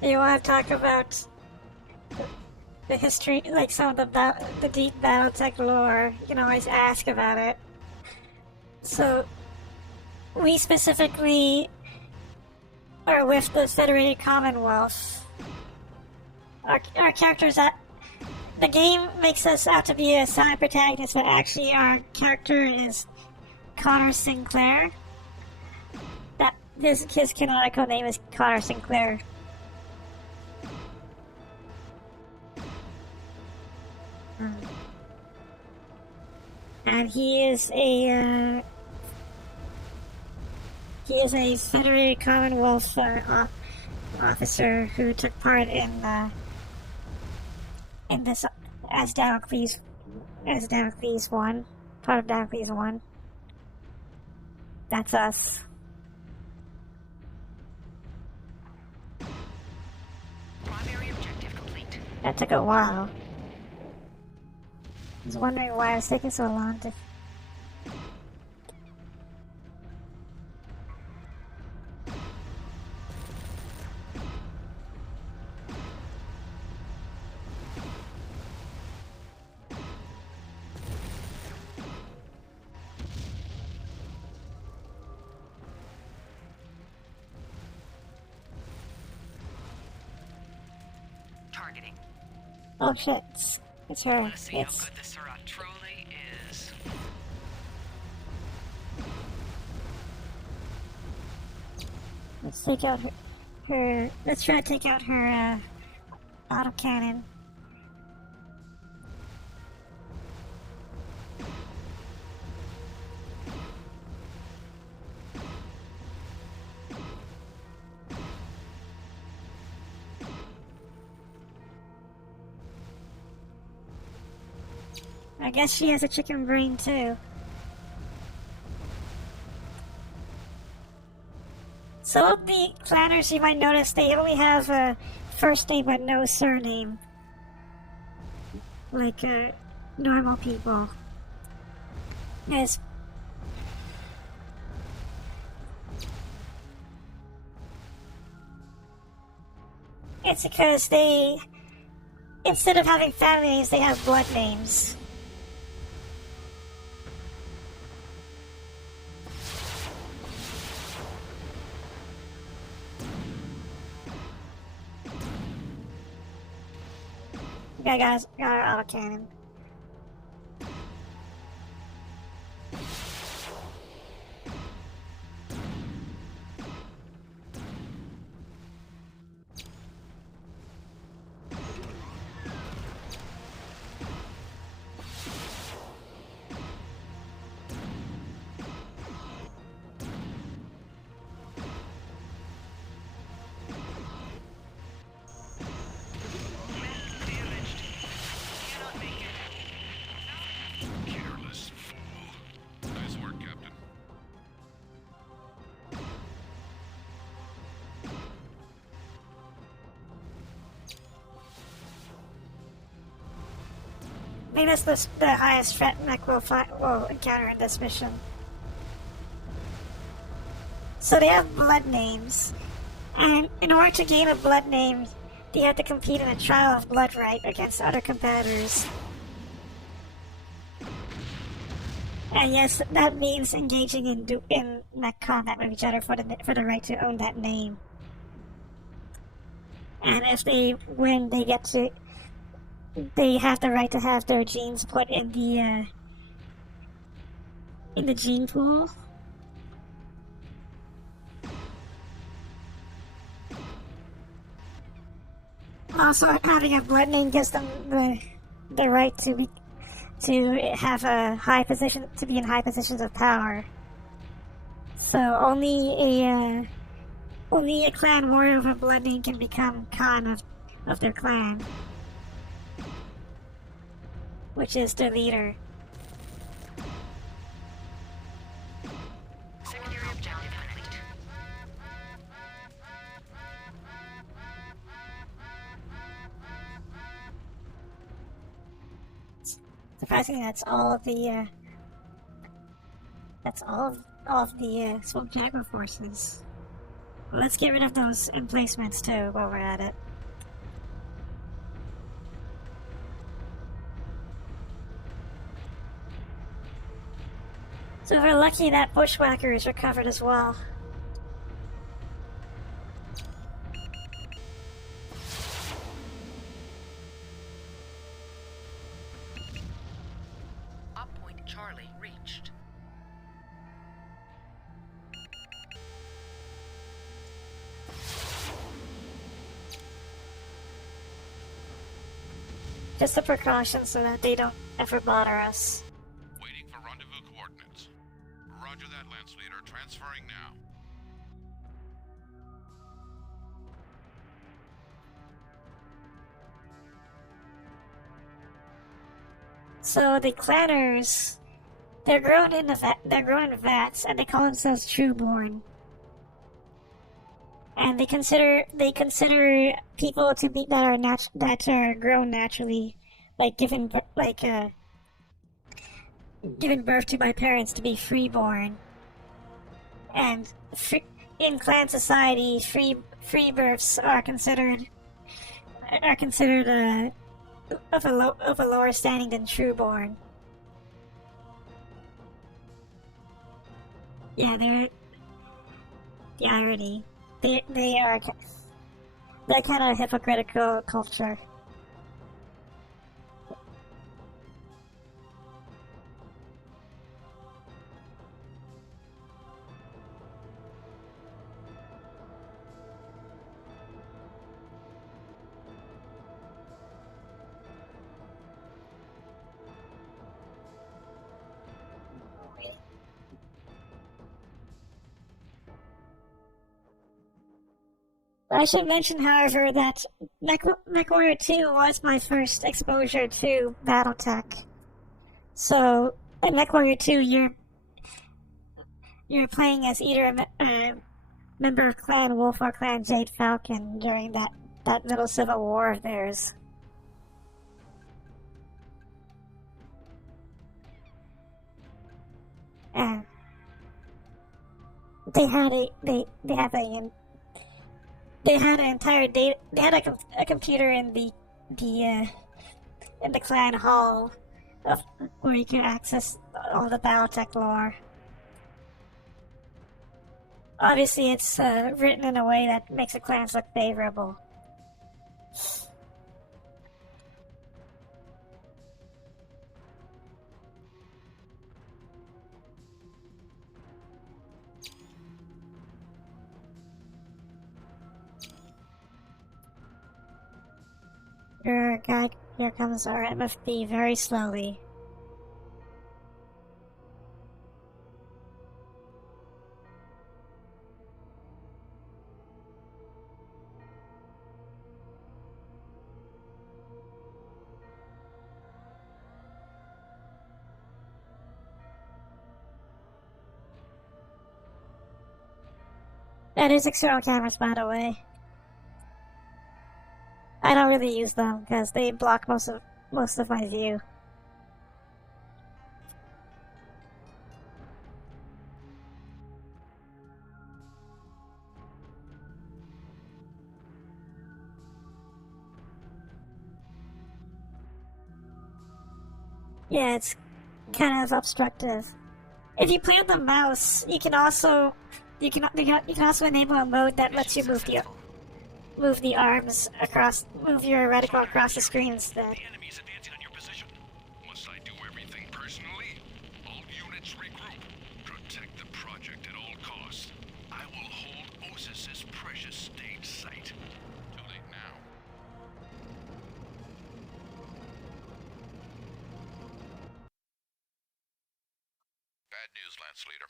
you want to talk about the history, like some of the deep BattleTech lore? You can always ask about it. So, we specifically are with the Federated Commonwealth. Our characters that the game makes us out to be a side protagonist, but actually our character is Connor Sinclair. His canonical name is Connor Sinclair. And he is a Federated Commonwealth officer who took part in this as Damocles 1, part of Damocles 1. That's us. Primary objective complete. That took a while. I was wondering why it was taking so long to... Targeting. Oh shit, it's her. Let's see how It's... good this Surat truly is. Let's take out her... Let's try to take out her, autocannon. I guess she has a chicken brain too. Some of the planners, you might notice, they only have a first name but no surname. Like, normal people. Yes. It's because they, instead of having family names, they have blood names. got our autocannon. Careless fool. Nice work, Captain. I think that's the highest threat mech will encounter in this mission. So they have blood names, and in order to gain a blood name, you have to compete in a trial of blood right against other competitors. And yes, that means engaging in mech combat with each other for the right to own that name. And if they win, they have the right to have their genes put in the gene pool. Also, having a blood name gives them the right to have a high position, to be in high positions of power. So only a clan warrior of a blood name can become Khan of their clan, which is their leader. Secondary objective complete. Surprisingly, that's all of the Swamp Jaguar forces. Let's get rid of those emplacements too while we're at it. So if we're lucky, that bushwhacker is recovered as well. Op point Charlie reached. Just a precaution so that they don't ever bother us. Waiting for rendezvous coordinates. Roger that, Lance Leader. Transferring now. So the clanners, they're grown in vats, and they call themselves Trueborn. And they consider people to be that are grown naturally, like given birth to by parents, to be freeborn. And in clan society, free births are considered of a lower standing than trueborn. Yeah, they're the irony. They're kind of a hypocritical culture. I should mention, however, that MechWarrior 2 was my first exposure to BattleTech. So, in MechWarrior 2, you're playing as either a member of Clan Wolf or Clan Jade Falcon during that little civil war of theirs. And they had an entire data. They had a computer in the clan hall where you can access all the BattleTech lore. Obviously, it's written in a way that makes the clans look favorable. Your guide here comes our MFB very slowly. That is external cameras, by the way. I don't really use them because they block most of my view. Yeah, it's kind of obstructive. If you play with the mouse, you can also enable a mode that lets you move the arms across, move your reticle across the screen instead. The enemy's advancing on your position. Must I do everything personally? All units regroup. Protect the project at all costs. I will hold Osis's precious state site. Too late now. Bad news, Lance Leader.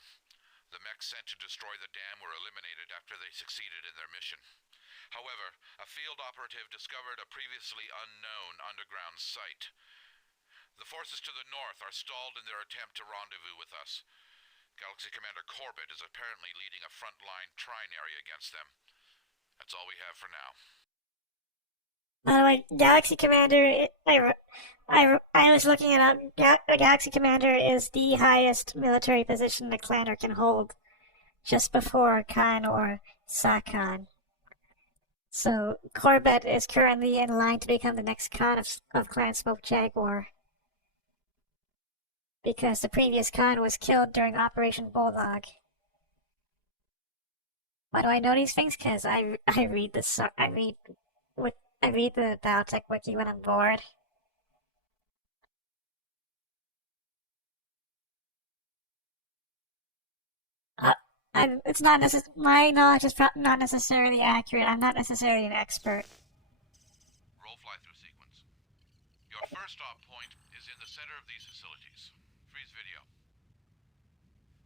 The mechs sent to destroy the dam were eliminated after they succeeded in their mission. However, a field operative discovered a previously unknown underground site. The forces to the north are stalled in their attempt to rendezvous with us. Galaxy Commander Corbett is apparently leading a frontline trinary against them. That's all we have for now. By the way, Galaxy Commander, I was looking it up. Galaxy Commander is the highest military position the clanner can hold, just before Khan or Sakhan. So Corbett is currently in line to become the next Khan of Clan Smoke Jaguar, because the previous Khan was killed during Operation Bulldog. Why do I know these things? Because I read the Battletech wiki when I'm bored. It's not my knowledge is not necessarily accurate. I'm not necessarily an expert. Roll fly-through sequence. Your first stop point is in the center of these facilities. Freeze video.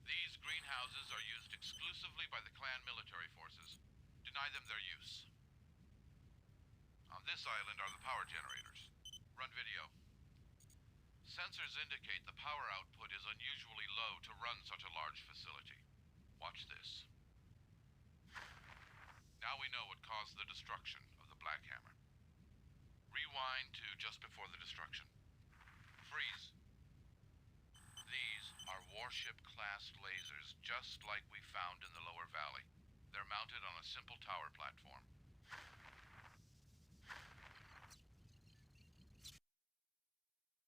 These greenhouses are used exclusively by the clan military forces. Deny them their use. On this island are the power generators. Run video. Sensors indicate the power output is unusually low to run such a large facility. Watch this. Now we know what caused the destruction of the Black Hammer. Rewind to just before the destruction. Freeze. These are warship-class lasers, just like we found in the lower valley. They're mounted on a simple tower platform.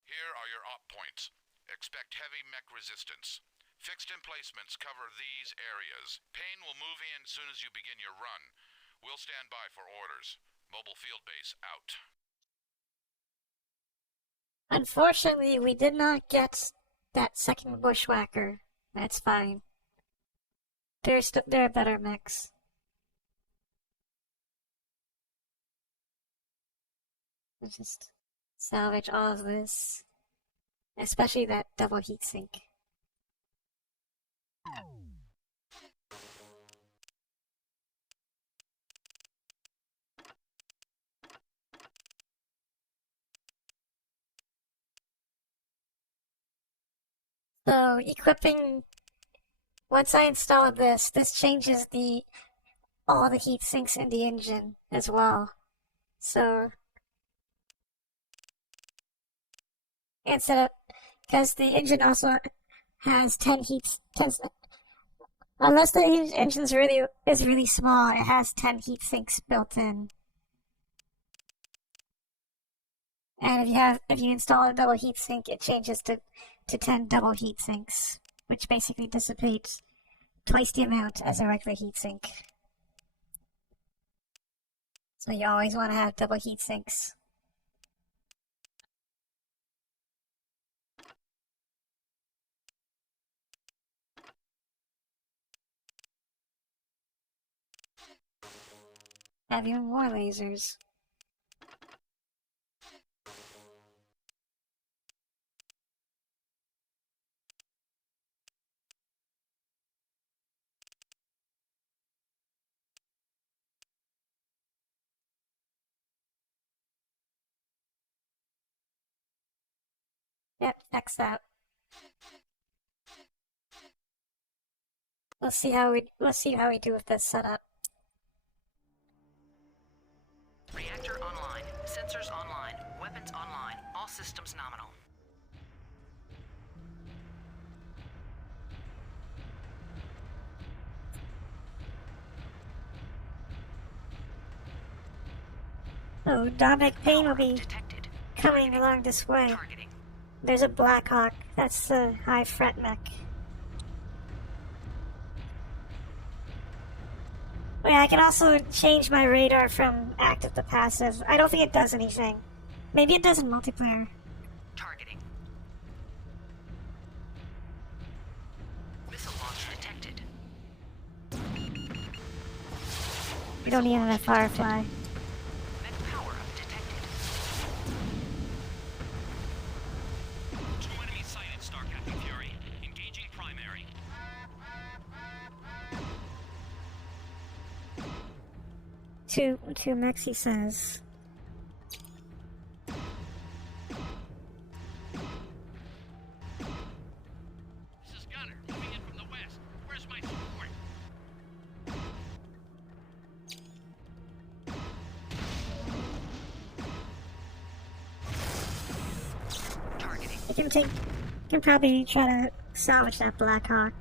Here are your op points. Expect heavy mech resistance. Fixed emplacements cover these areas. Payne will move in as soon as you begin your run. We'll stand by for orders. Mobile field base out. Unfortunately, we did not get that second bushwhacker. That's fine. There are better mechs. Let's just salvage all of this, especially that double heatsink. So equipping, once I install this changes all the heat sinks in the engine as well. So because the engine also has 10 unless the engine is really small, it has 10 heat sinks built in. And if you install a double heatsink, it changes to 10 double heatsinks, which basically dissipates twice the amount as a regular heatsink. So you always want to have double heatsinks. Have even more lasers. Yep, X that. Let's see how we do with this setup. Reactor online. Sensors online. Weapons online. All systems nominal. Oh, Dominic Payne will be Detected. coming along this way. Targeting. There's a Blackhawk. That's the high fret mech. Wait, I can also change my radar from active to passive. I don't think it does anything. Maybe it does in multiplayer. Targeting. Missile launch detected. We don't need another Firefly. Mech power up detected. Two enemies sighted, Star Captain Fury. Engaging primary. Two mechs, he says. This is Gunner, moving in from the west. Where's my support? Targeting. You can probably try to salvage that Blackhawk.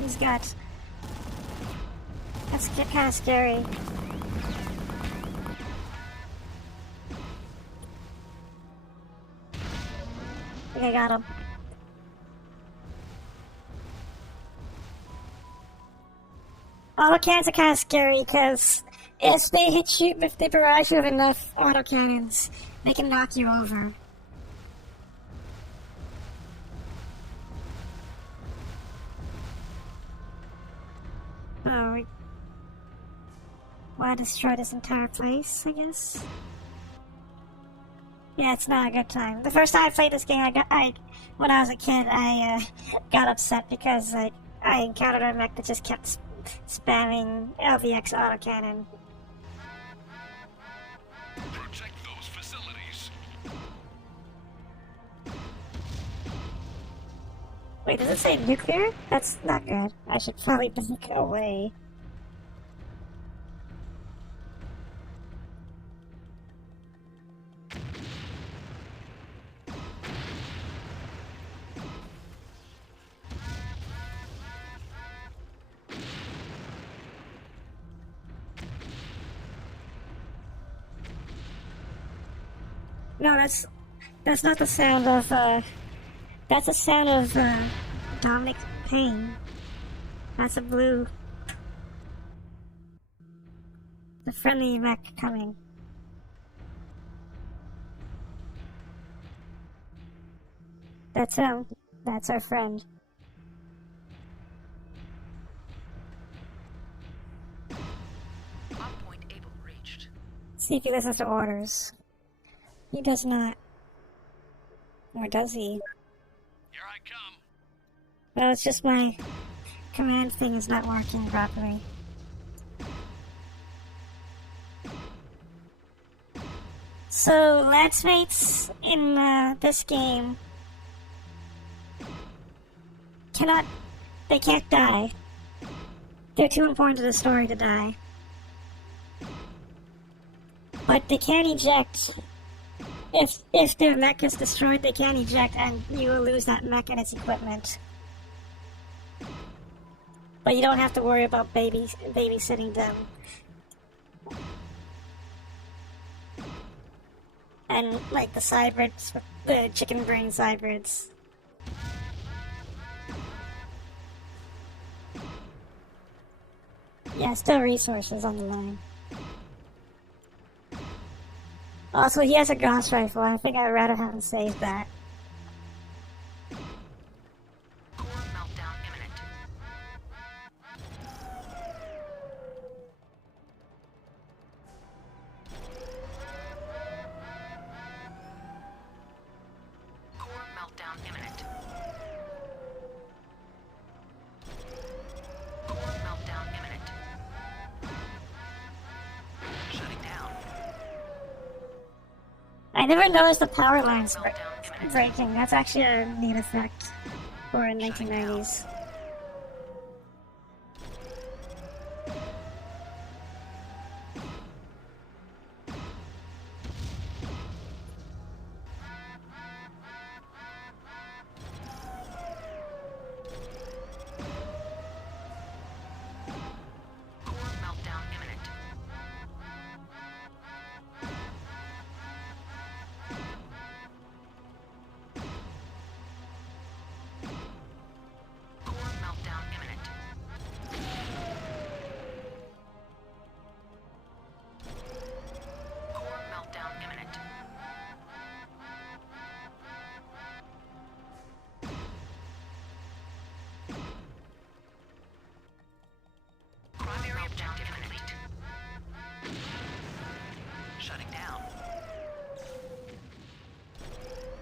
He's got... That's kind of scary. I think I got him. Autocannons are kind of scary because if they hit you, if they barrage you with enough autocannons, they can knock you over. Oh, we want to destroy this entire place, I guess? Yeah, it's not a good time. The first time I played this game, when I was a kid, I got upset because I encountered a mech that just kept spamming LVX autocannon. Protect those facilities. Wait, does it say nuclear? That's not good. I should probably back away. No, that's not the sound of, that's the sound of, Dominic Payne. That's a blue. The friendly mech coming. That's him. That's our friend. Op point able reached. See if he listens to orders. He does not. Or does he? Here I come. Well, it's just my command thing is not working properly. So, ladsmates in this game they can't die. They're too important to the story to die. But they can eject. If their mech is destroyed, they can eject and you will lose that mech and its equipment. But you don't have to worry about babysitting them. And like the cybrids, the chicken brain cybrids. Yeah, still resources on the line. Also, he has a Gauss rifle. I think I'd rather have him save that. Core meltdown imminent. Core meltdown imminent. never noticed the power lines breaking. That's actually a neat effect for 1990s.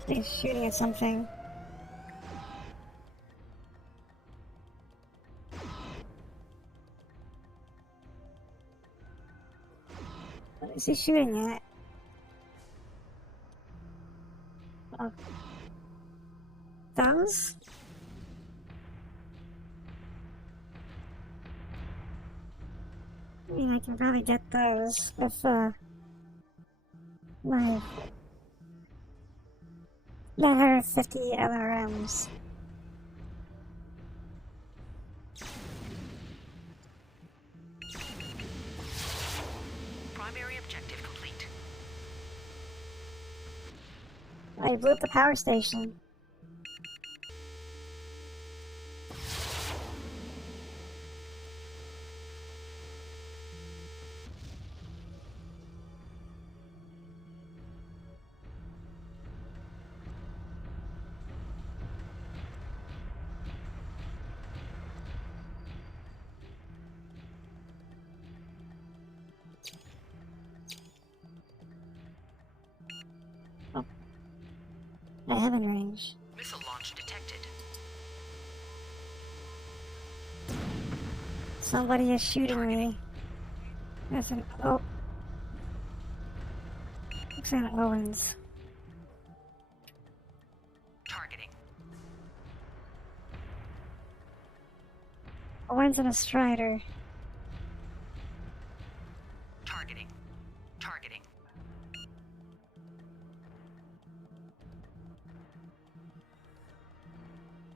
He's shooting at something. What is he shooting at? Oh. Those? I mean, I can probably get those with, my 950 LRMs. Primary objective complete. I blew up the power station. I have in range. Missile launch detected. Somebody is shooting me. There's an oh. Looks like an Owens. Targeting. Owens and a Strider. Targeting. Targeting.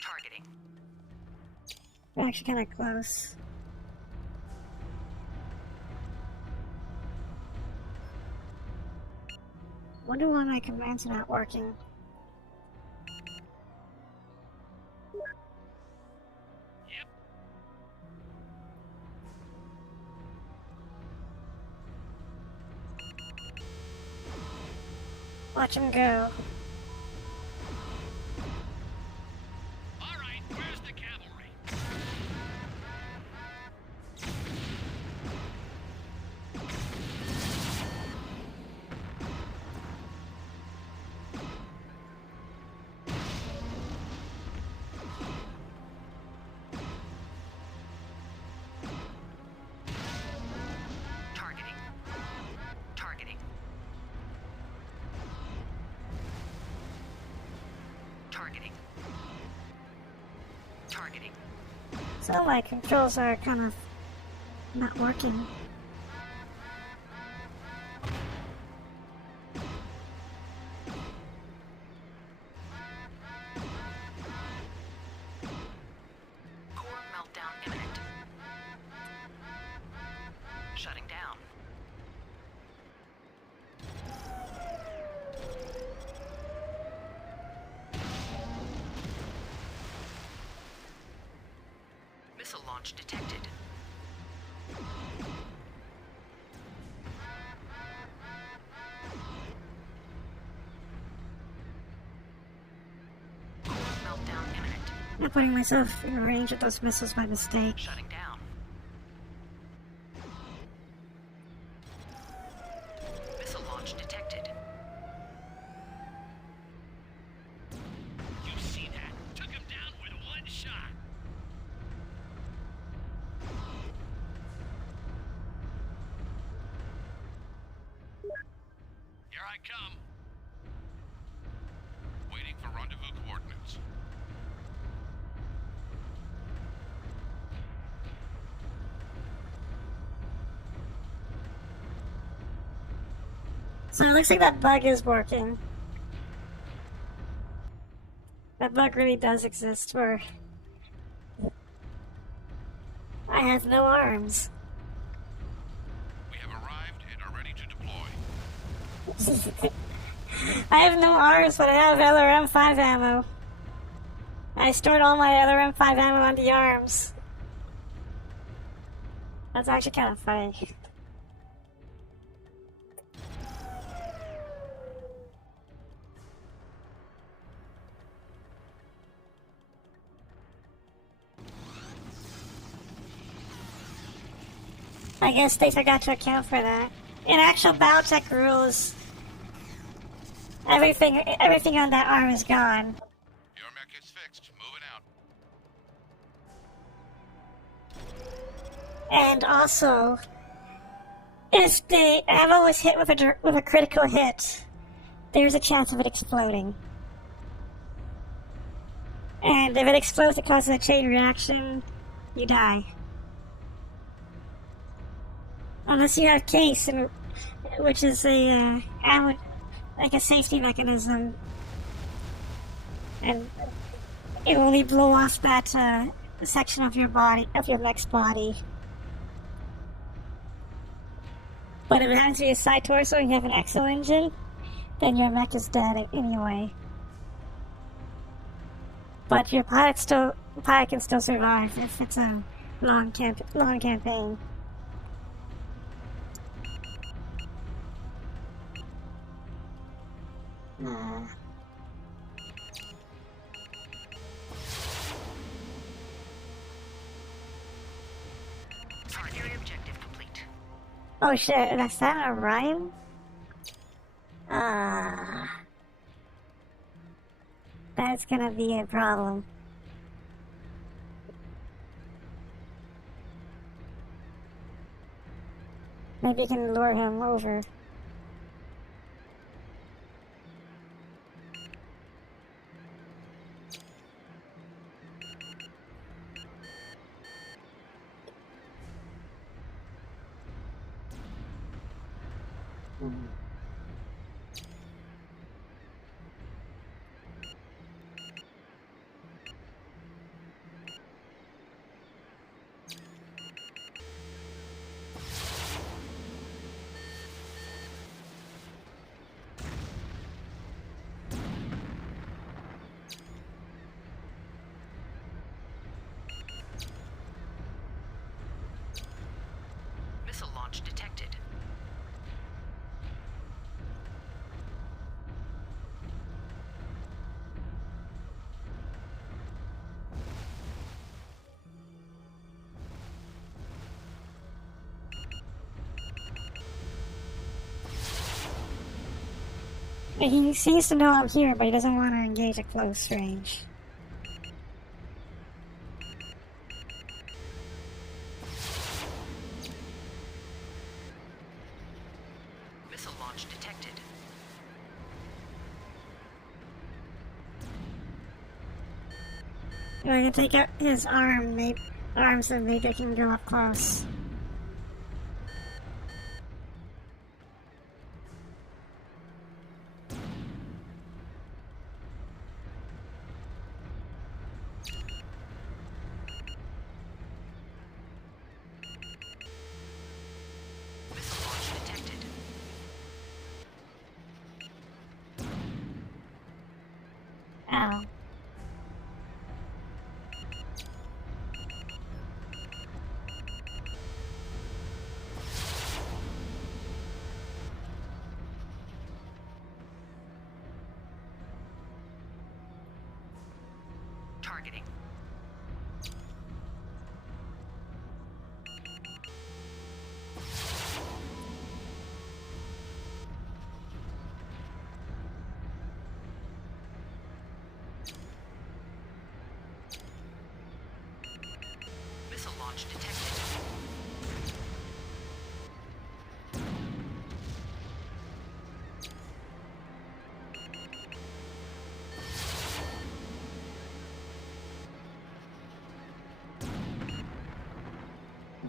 Targeting. They're actually kind of close. Wonder why my commands are not working. Yep. Watch him go. All right, where's the cavalry? Targeting. Targeting. Targeting. Targeting. So my controls are kind of not working. Core meltdown imminent. Shutting down. Missile launch detected. Core meltdown imminent. Not putting myself in range of those missiles by mistake. Shutting down. Missile launch detected. You see that? Took him down with one shot. Here I come. So it looks like that bug is working. That bug really does exist where I have no arms. We have arrived and are ready to deploy. I have no arms, but I have LRM-5 ammo. I stored all my LRM-5 ammo on the arms. That's actually kind of funny. I guess they forgot to account for that. In actual Biotech rules, everything on that arm is gone. Your mech is fixed. Moving out. And also, if the ammo was hit with a critical hit, there's a chance of it exploding. And if it explodes, it causes a chain reaction, you die. Unless you have case, which is a ammo, like a safety mechanism, and it will only blow off that section of your body, of your mech's body. But if it happens to be a side torso and you have an exo engine, then your mech is dead anyway. But your pilot can still survive if it's a long campaign. Primary objective complete. Oh shit, that's that Orion? That's gonna be a problem. Maybe you can lure him over. Missile launch detected. He seems to know I'm here, but he doesn't want to engage at close range. Missile launch detected. I can take out his arm so maybe I can go up close. Missile launch detected. Ow. Targeting. Missile launch detected.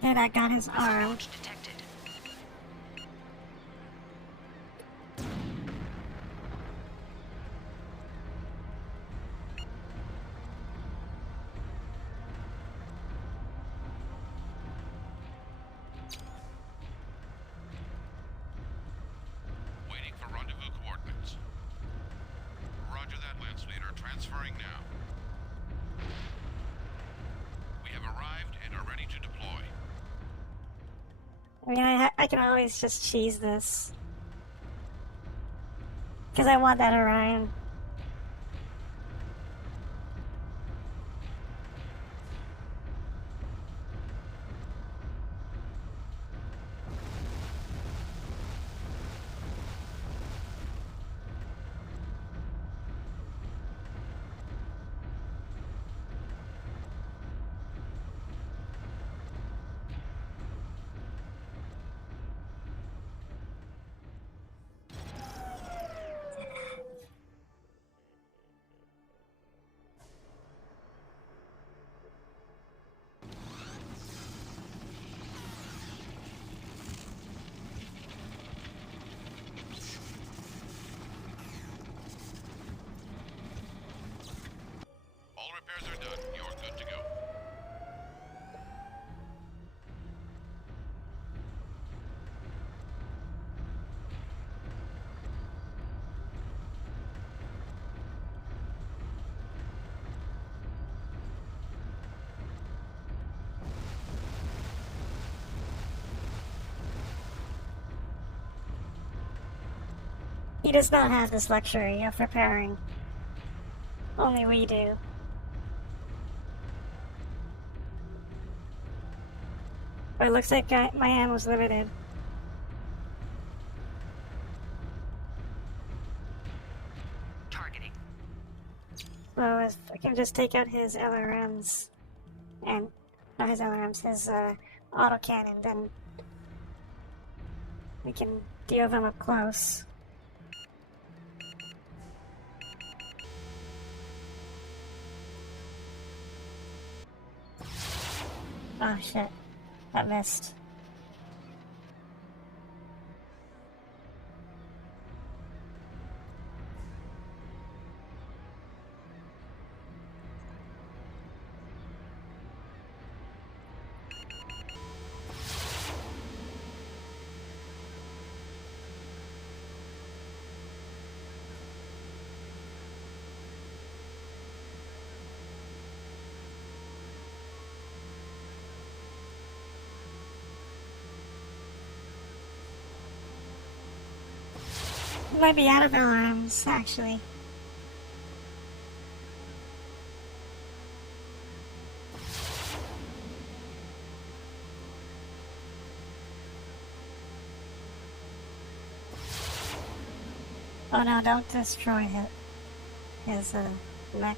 Then I got his Missile arm. launch detected. Firing now. We have arrived and are ready to deploy. I mean, I can always just cheese this. Because I want that Orion. All repairs are done. You're good to go. He does not have this luxury of repairing. Only we do. But it looks like my hand was limited. Targeting. So if I can just take out his LRMs and not his LRMs, his autocannon, then we can deal with them up close. Oh shit, that missed. Might be out of alarms, actually. Oh no, don't destroy his mech.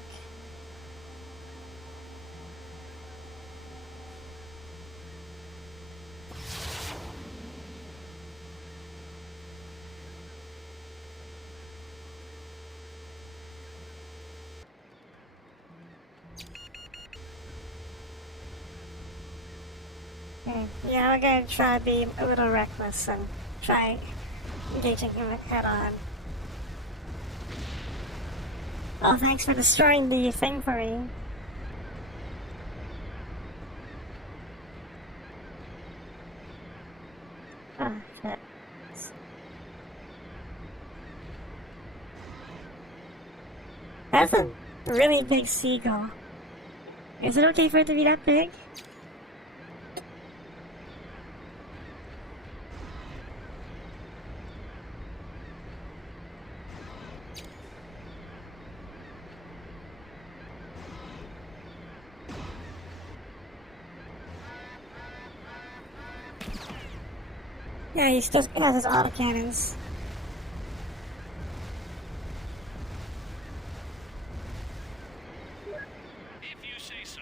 Yeah, we're gonna try to be a little reckless and try engaging him head on. Oh, thanks for destroying the thing for me. Oh, shit. That's a really big seagull. Is it okay for it to be that big? Yeah, he still has his autocannons. If you say so.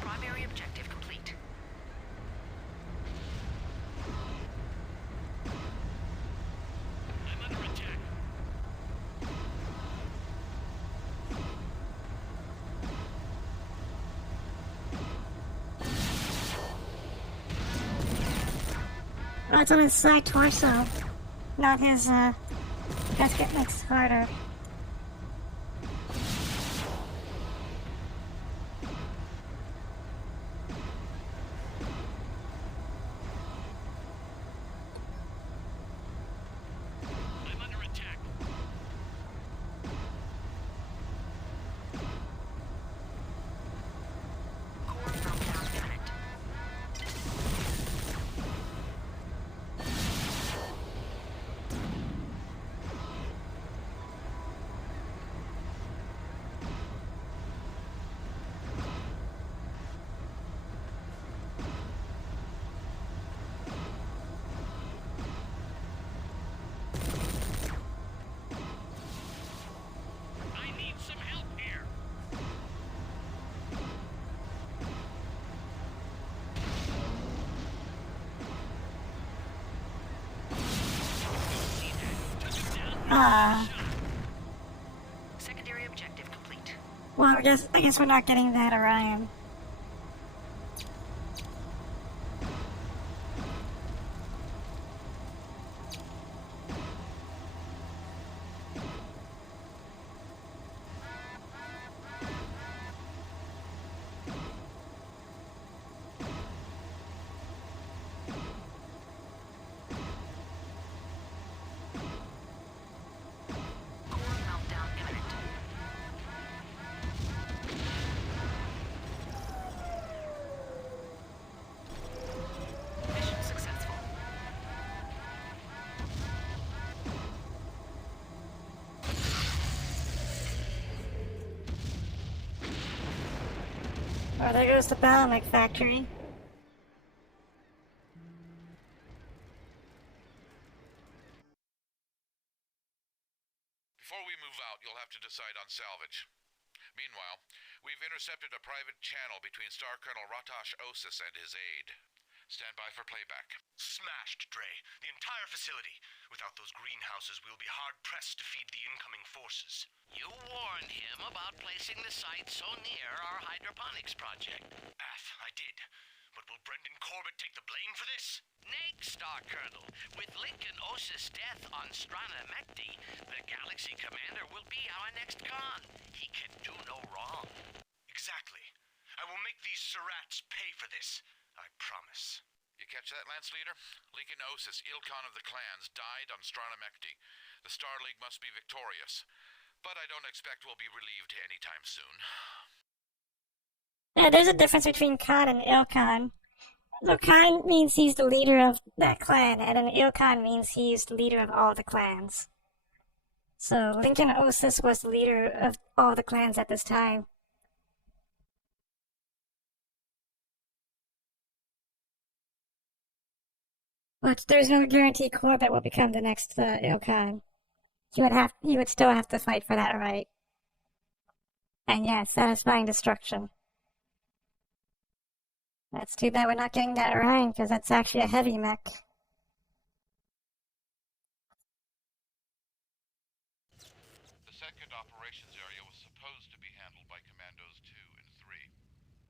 Primary objective complete. I'm under attack. Oh, it's on his side torso. Not his, gasket makes harder. I'm under attack. Core meltdown imminent. I need some help here. Ah. Secondary objective complete. Well, I guess we're not getting that Orion. Core meltdown imminent. Mission successful. Oh, there goes the Balamech factory. Before we move out, you'll have to decide on salvage. Meanwhile, we've intercepted a private channel between Star Colonel Ratash Osis and his aide. Stand by for playback. Smashed, Dre. The entire facility. Without those greenhouses, we'll be hard-pressed to feed the incoming forces. You warned him about placing the site so near our hydroponics project. I did. But will Brendan Corbett take the blame for this? Nay, Star Colonel, with Lincoln Osis' death on Strana Mekti, the Galaxy Commander will be our next Khan. He can do no wrong. Exactly. I will make these Surats pay for this. I promise. You catch that, Lance Leader? Lincoln Osis, Ilkhan of the clans, died on Strana Mekti. The Star League must be victorious. But I don't expect we'll be relieved anytime soon. Yeah, there's a difference between Khan and Ilkhan. So Khan means he's the leader of that clan, and then Ilkhan means he's the leader of all the clans. So Lincoln Osis was the leader of all the clans at this time. But there's no guarantee Corbett will become the next Ilkhan. He would still have to fight for that right. And yeah, satisfying destruction. That's too bad we're not getting that Orion, because that's actually a heavy mech. The second operations area was supposed to be handled by Commandos 2 and 3.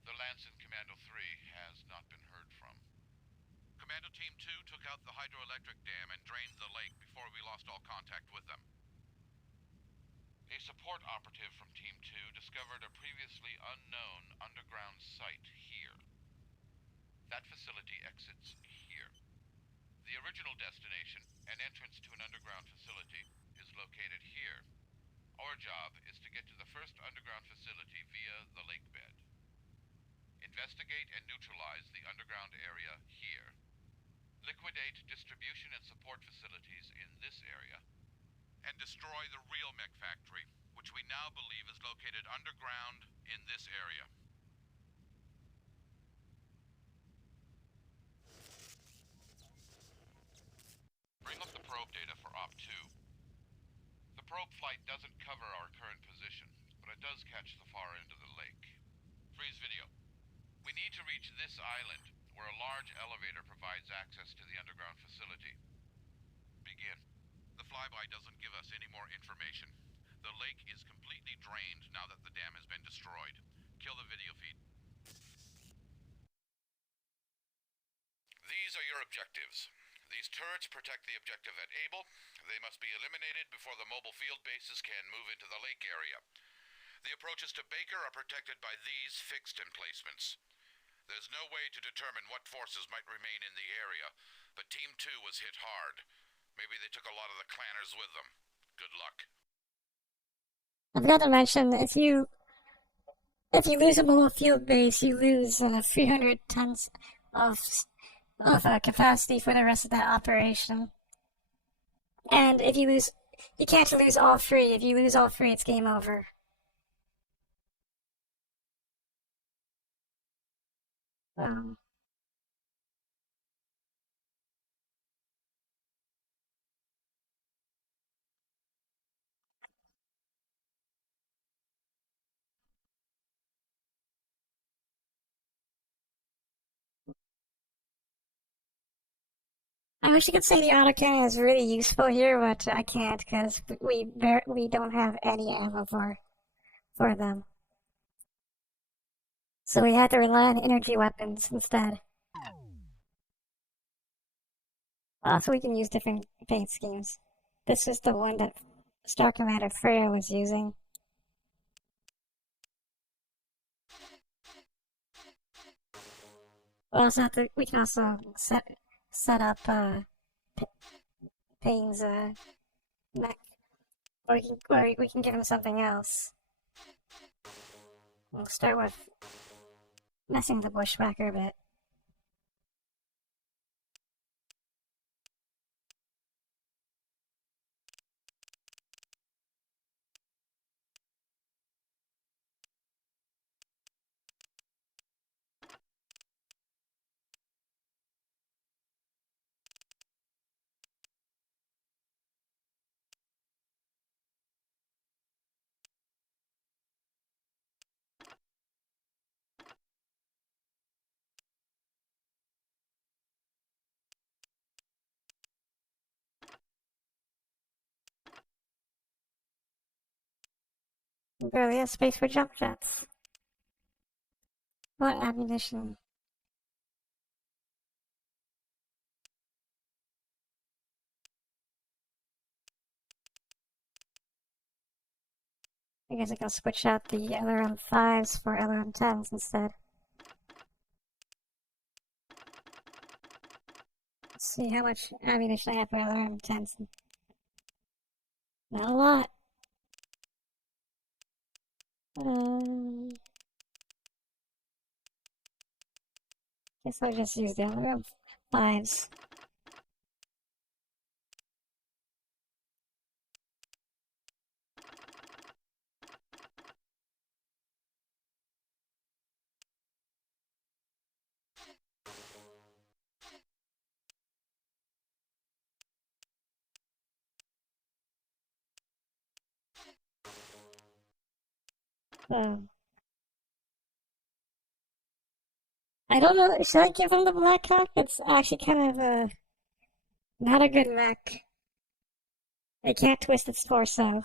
The lance in Commando 3 has not been heard from. Commando Team 2 took out the hydroelectric dam and drained the lake before we lost all contact with them. A support operative from Team 2 discovered a previously unknown underground site here. That facility exits here. The original destination, an entrance to an underground facility, is located here. Our job is to get to the first underground facility via the lake bed. Investigate and neutralize the underground area here. Liquidate distribution and support facilities in this area. And destroy the real mech factory, which we now believe is located underground in this area. Bring up the probe data for Op 2. The probe flight doesn't cover our current position, but it does catch the far end of the lake. Freeze video. We need to reach this island, where a large elevator provides access to the underground facility. Begin. The flyby doesn't give us any more information. The lake is completely drained now that the dam has been destroyed. Kill the video feed. These are your objectives. The These turrets protect the objective at Able. They must be eliminated before the mobile field bases can move into the lake area. The approaches to Baker are protected by these fixed emplacements. There's no way to determine what forces might remain in the area, but Team 2 was hit hard. Maybe they took a lot of the clanners with them. Good luck. I forgot to mention, if you lose a mobile field base, you lose 300 tons of capacity for the rest of that operation. And if you can't lose all three. If you lose all three, it's game over. Um, I wish I could say the autocannon is really useful here, but I can't because we don't have any ammo for them. So we had to rely on energy weapons instead. Also, we can use different paint schemes. This is the one that Star Commander Freya was using. We can also set up Payne's mech, or we can give him something else. We'll start with messing the bushwhacker a bit. We barely have space for jump jets. What ammunition? I guess I can switch out the LRM-5s for LRM-10s instead. Let's see how much ammunition I have for LRM-10s. Not a lot. Guess I'll just use the LRM-5s. I don't know, should I give him the Black Hawk? It's actually kind of not a good mech. It can't twist its torso.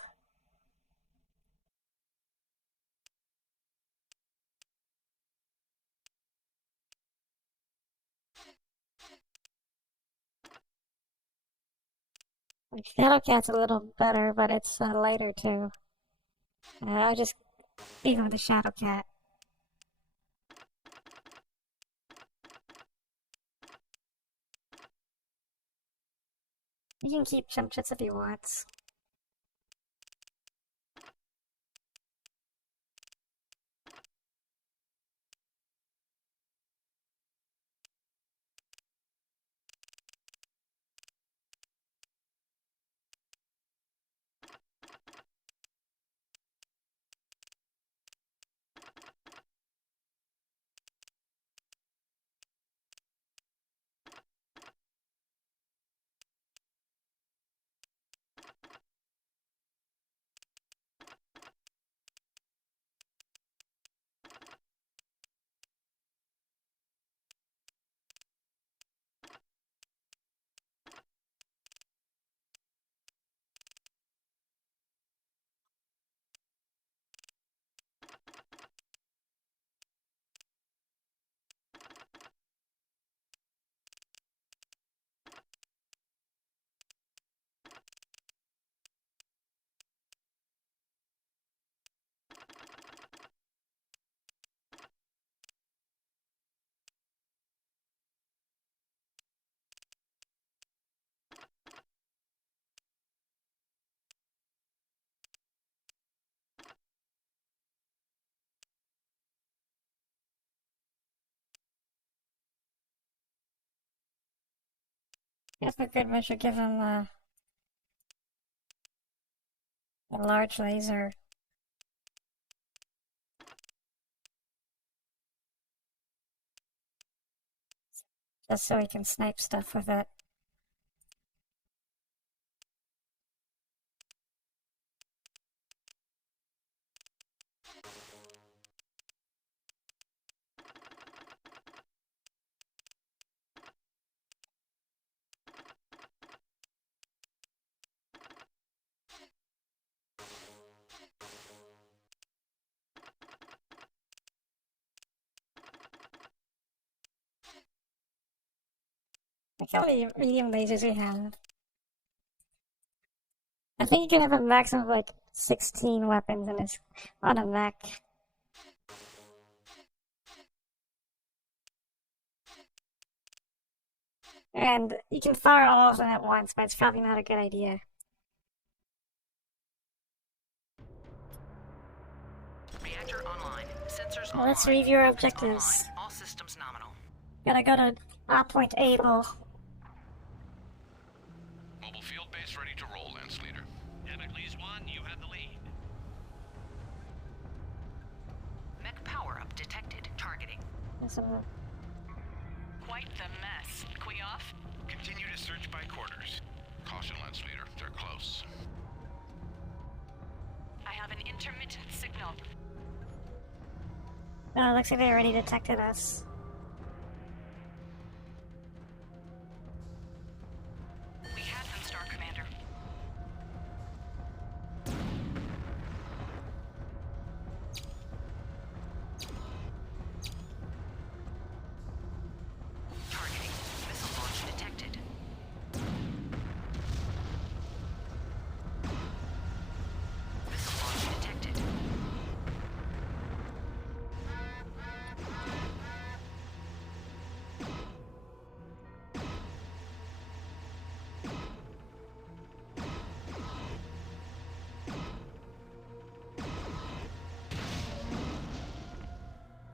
Like, Shadowcat's a little better, but it's lighter too. I'll just leave him with the Shadowcat. You can keep jump jets if he wants. Guess for good, we should give him a large laser. Just so he can snipe stuff with it. Look how many medium lasers we have. I think you can have a maximum of like 16 weapons in this on a mech. And you can fire all of them at once, but it's probably not a good idea. Reactor online. Sensors Well, let's online. review our Focus objectives. online. All systems nominal. Gotta go to Point Able. Mobile field base ready to roll, Lance Leader. Damocles 1, you have the lead. Mech power-up detected. Targeting. Quite the mess. Queoff? Continue to search by quarters. Caution, Lance Leader. They're close. I have an intermittent signal. Oh, looks like they already detected us. We have him, Star Commander. Targeting. Missile launch detected. Missile launch detected.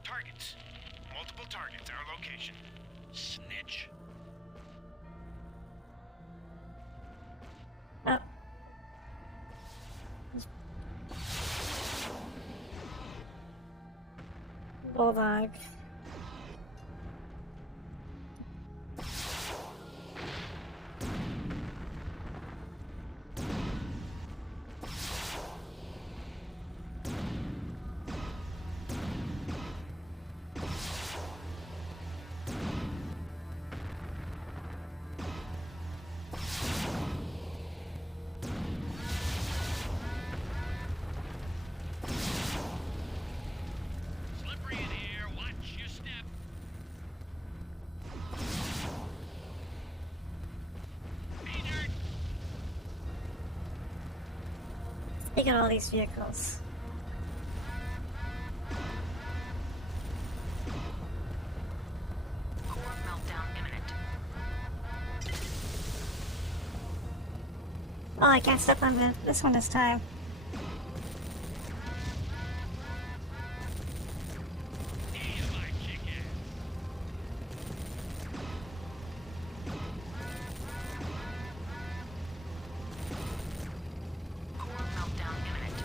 Targets. Multiple targets, our location. Snitch. Oh. Bulldog. Slippery in here. Watch your step. Hey, nerd. Look at all these vehicles. Core meltdown imminent. Oh, I can't step on this one this time. Yeah, my kick ass. Core meltdown imminent.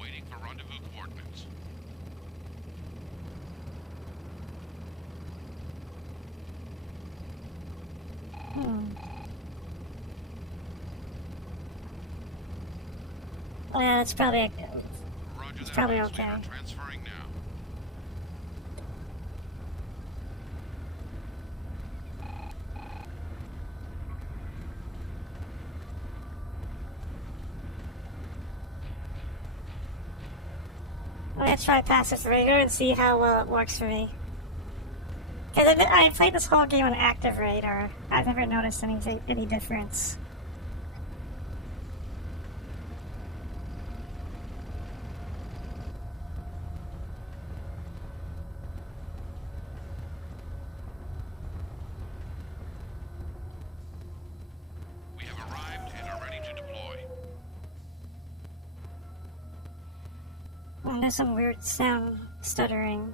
Waiting for rendezvous coordinates. Oh, yeah, that's probably Roger It's that, probably Lance okay. Leader. Transferring now. Let's try passive radar and see how well it works for me. Because I played this whole game on active radar. I've never noticed any difference. And there's some weird sound stuttering.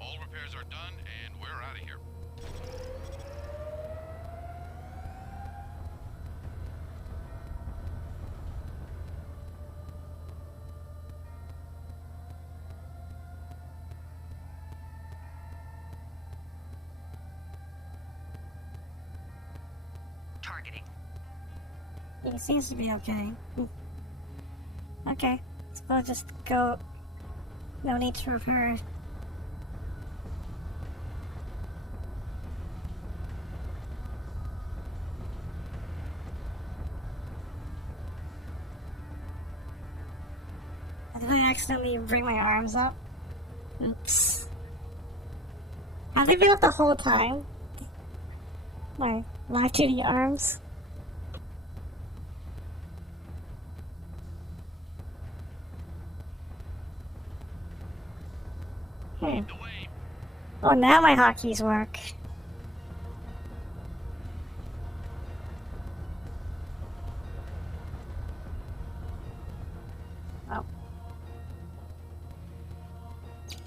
All repairs are done, and we're out of here. Targeting. He seems to be okay. Okay, so we'll just go. No need to repair. Did I accidentally bring my arms up? Oops. Have they been up the whole time? My live 2D arms? Oh, now my hotkeys work. Oh.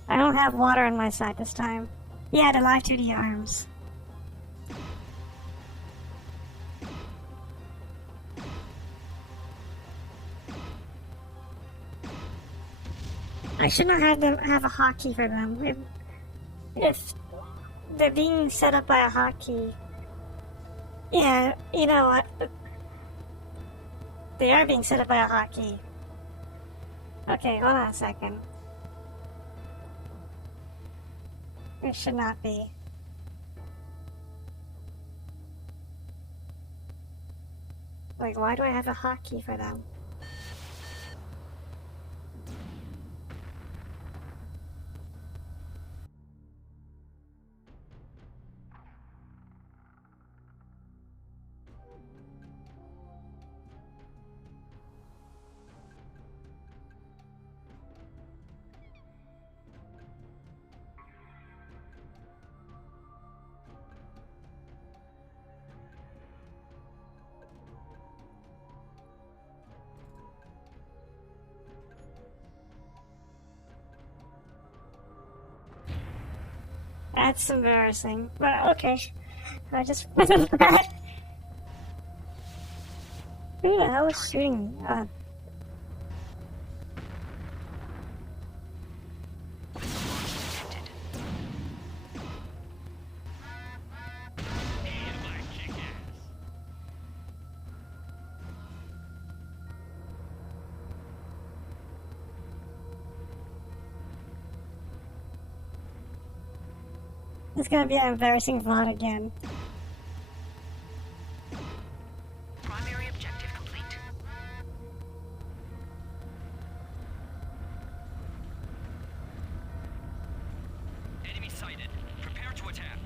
I don't have water on my side this time. Yeah, the live 2D arms. I should not have them have a hotkey for them. If they're being set up by a hotkey, yeah, you know what? They are being set up by a hotkey. Okay, hold on a second. It should not be. Like, why do I have a hotkey for them? That's embarrassing, but okay. I just wasn't that. Who the hell is shooting me? It's gonna be an embarrassing VOD again. Primary objective complete. Enemy sighted. Prepare to attack.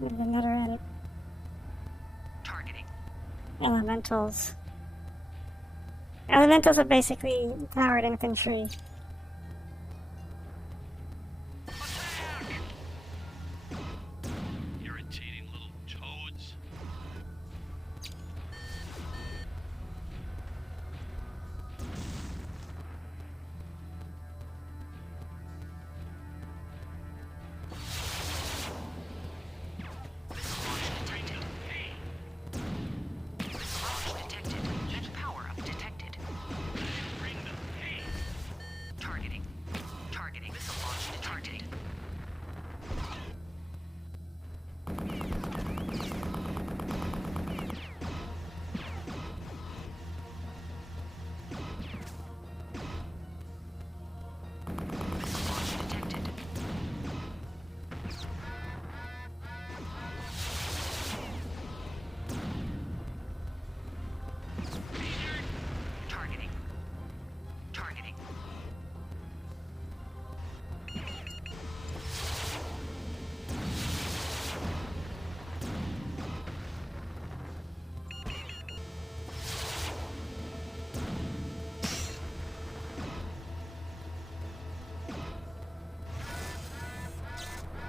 There's another edit. Targeting. Elementals. Elementals are basically powered infantry. Irritating little toads. Launch detected. Heat power up detected. Bring the pain.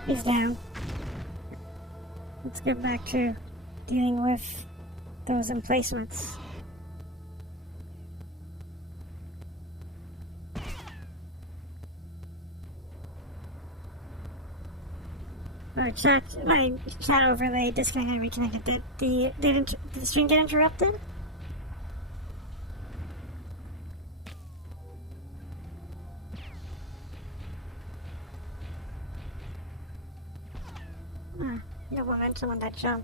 He's down. Let's get back to dealing with those emplacements. My chat overlay disconnected and reconnected. Did the stream get interrupted? No momentum on that jump.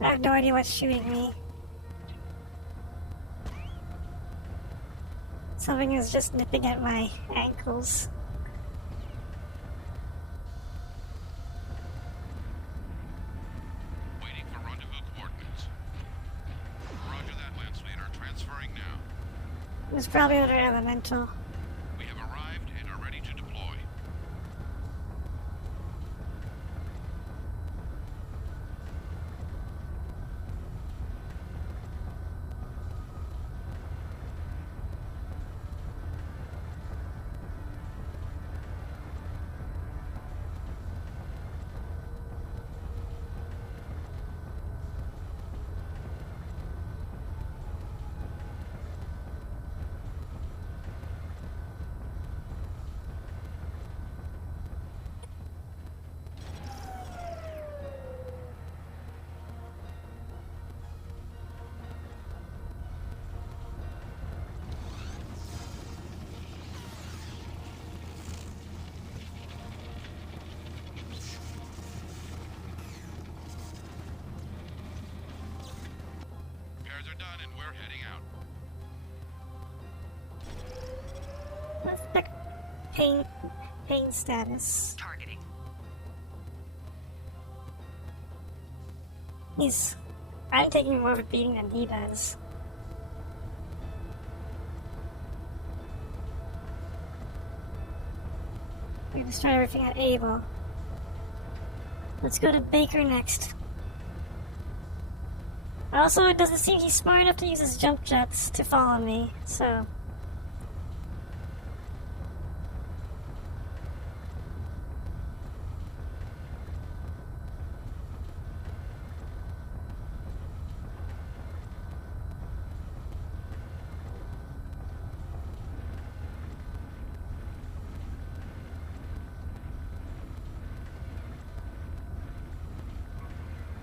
I have no idea what's shooting me. Something is just nipping at my ankles. Waiting for rendezvous coordinates. Roger that, Lance Leader. Transferring now. It's probably another elemental. We have arrived and are ready to deploy. Repairs are done and we're heading out. Let's check pain status. Targeting. I'm taking more of a beating than he does. We destroy everything at Able. Let's go to Baker next. Also, it doesn't seem he's smart enough to use his jump jets to follow me, so...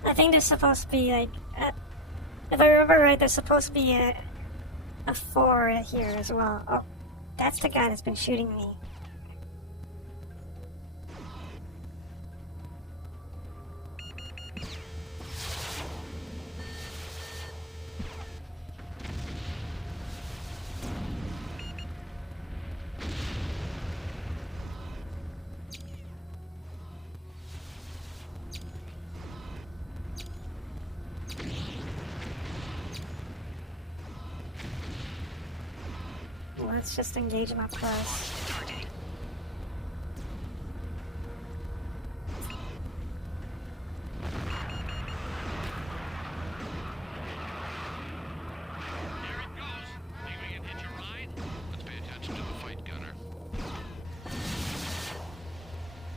I think there's supposed to be, like, if I remember right, there's supposed to be a 4 here as well. Oh, that's the guy that's been shooting me. Let's just engage him up close. Targeting. There it goes. Leaving it hitch a ride? Let's pay attention to the fight, Gunner.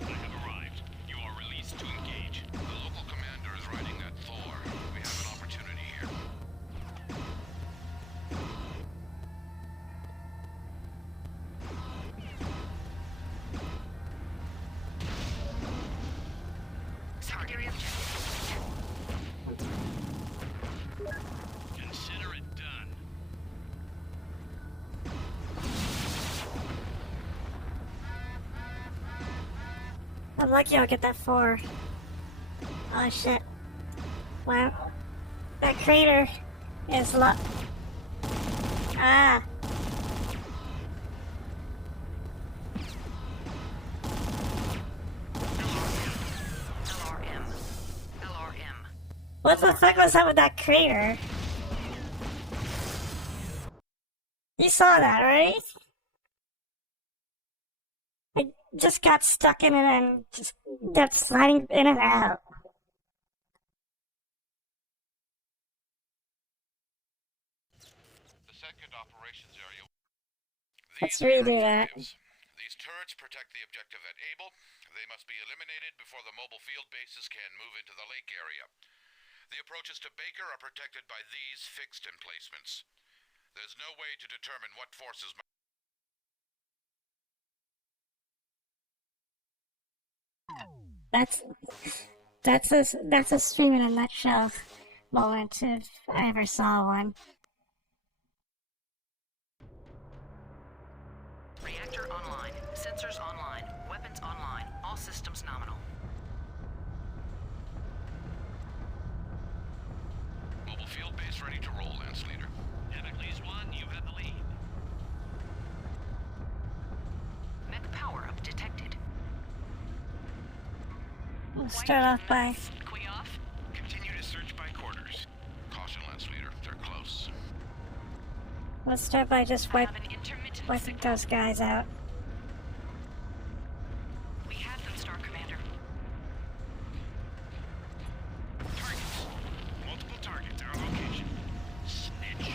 I have arrived. You are released to engage. The local commander is riding that Thor. We have an opportunity here. I'm lucky I'll get that 4. Oh shit. Wow. That crater is Ah. LRM. What the fuck was up with that crater? You saw that, right? I just got stuck in it and just kept sliding in and out. The second operations area. Let's These are your redo that. objectives. These turrets protect the objective at Able. They must be eliminated before the mobile field bases can move into the lake area. The approaches to Baker are protected by these fixed emplacements. There's no way to determine what forces might... That's a stream in a nutshell moment if I ever saw one. Reactor online. Sensors online. Weapons online. All systems nominal. Mobile field base ready to roll, Lance Leader. Damocles 1, you have the lead. Mech power-up detected. We'll start off by Quioff. Continue to search by quarters. Caution, Lance Leader. They're close. let's start by just I have an intermittent wiping signal. those guys out. We have them, Star Commander. Targets. Multiple targets. Our location. Snitch.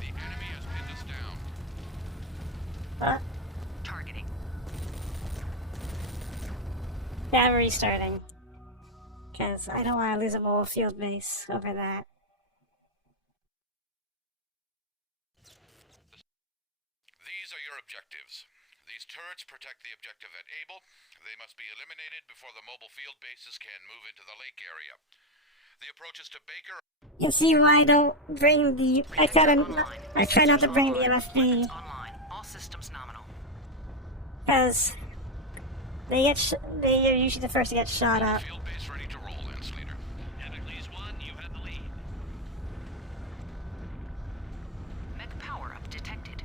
The enemy has pinned us down. Targeting. Yeah, I'm restarting. Because I don't want to lose a mobile field base over that. These are your objectives. These turrets protect the objective at Able. They must be eliminated before the mobile field bases can move into the lake area. The approaches to Baker... You see why I don't bring the... I try not to bring the Weapons LFB. online. All systems nominal. Because they are usually the first to get shot up. Field base ready to roll, Lance Leader. Damocles 1, you have the lead. Mech power-up detected.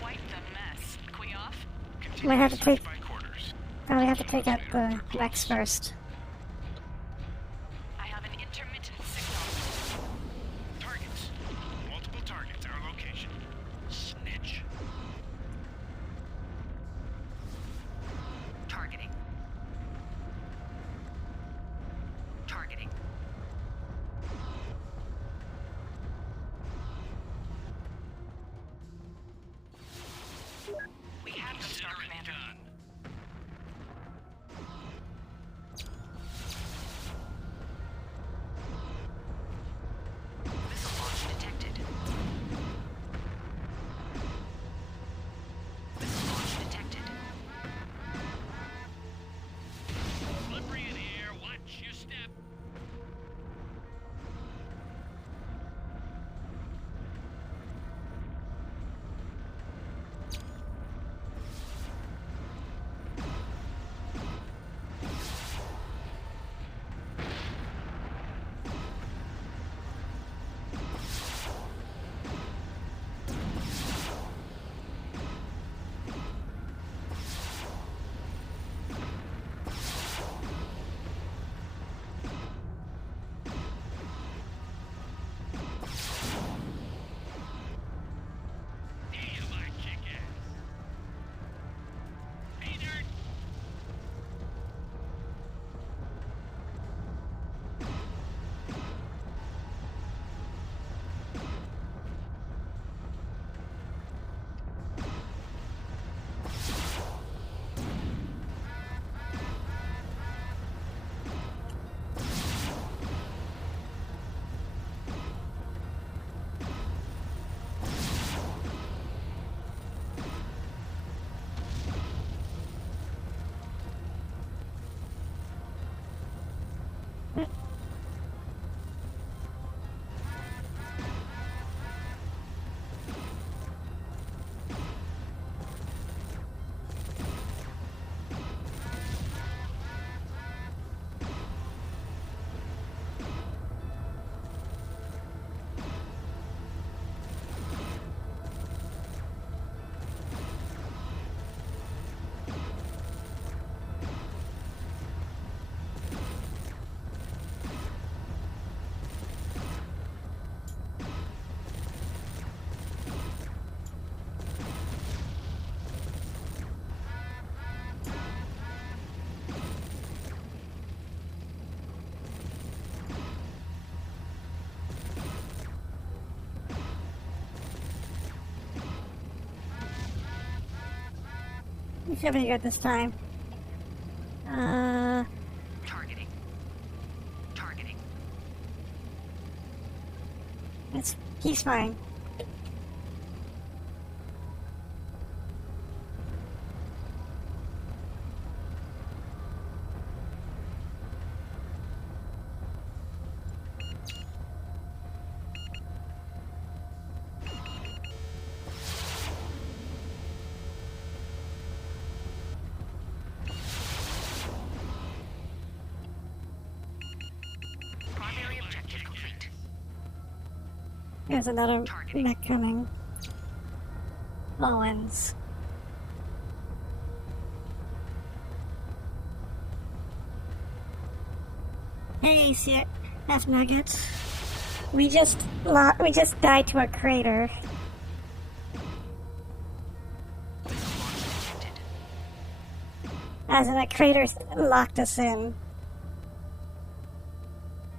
Quite the mess. Quioff. Might have to take... By quarters. Probably have to take out the Rex first. I have an intermittent signal. Targets. Multiple targets. Our location. Snitch. Targeting. Targeting. We have them, Star Consider it Commander. done. We should be good this time. Targeting. Targeting. He's fine. Primary objective complete. There's another mech coming. Owens. Hey, CF Nuggets. We just died to a crater. As in, a crater locked us in.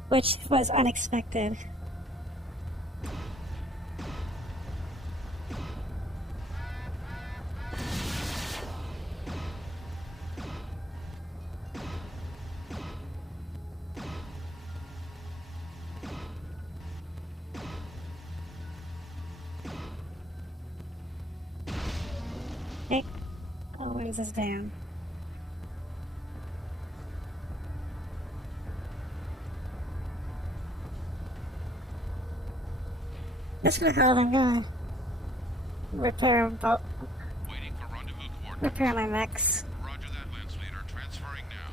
Which was unexpected. Okay. Owens is down. That's gonna hold. I'm gonna repair Waiting for rendezvous coordinates. repair my mechs. Roger that, Lance Leader. Transferring now.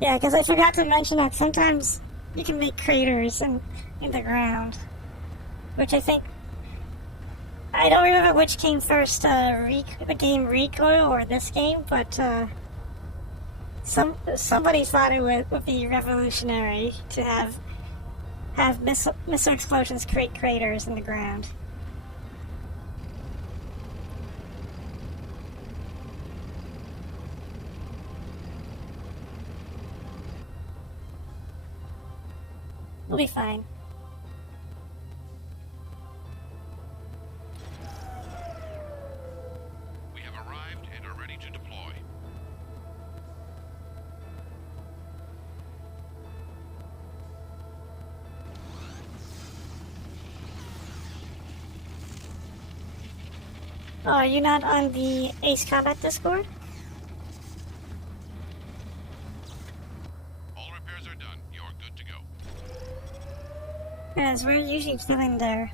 Yeah, because I forgot to mention that sometimes you can make craters in the ground, which I think I don't remember which came first, the game Recoil or this game, but somebody thought it would be revolutionary to have missile explosions create craters in the ground. We'll be fine. We have arrived and are ready to deploy. Oh, are you not on the Ace Combat Discord? All repairs are done. You're good to go. Because we're usually still in there.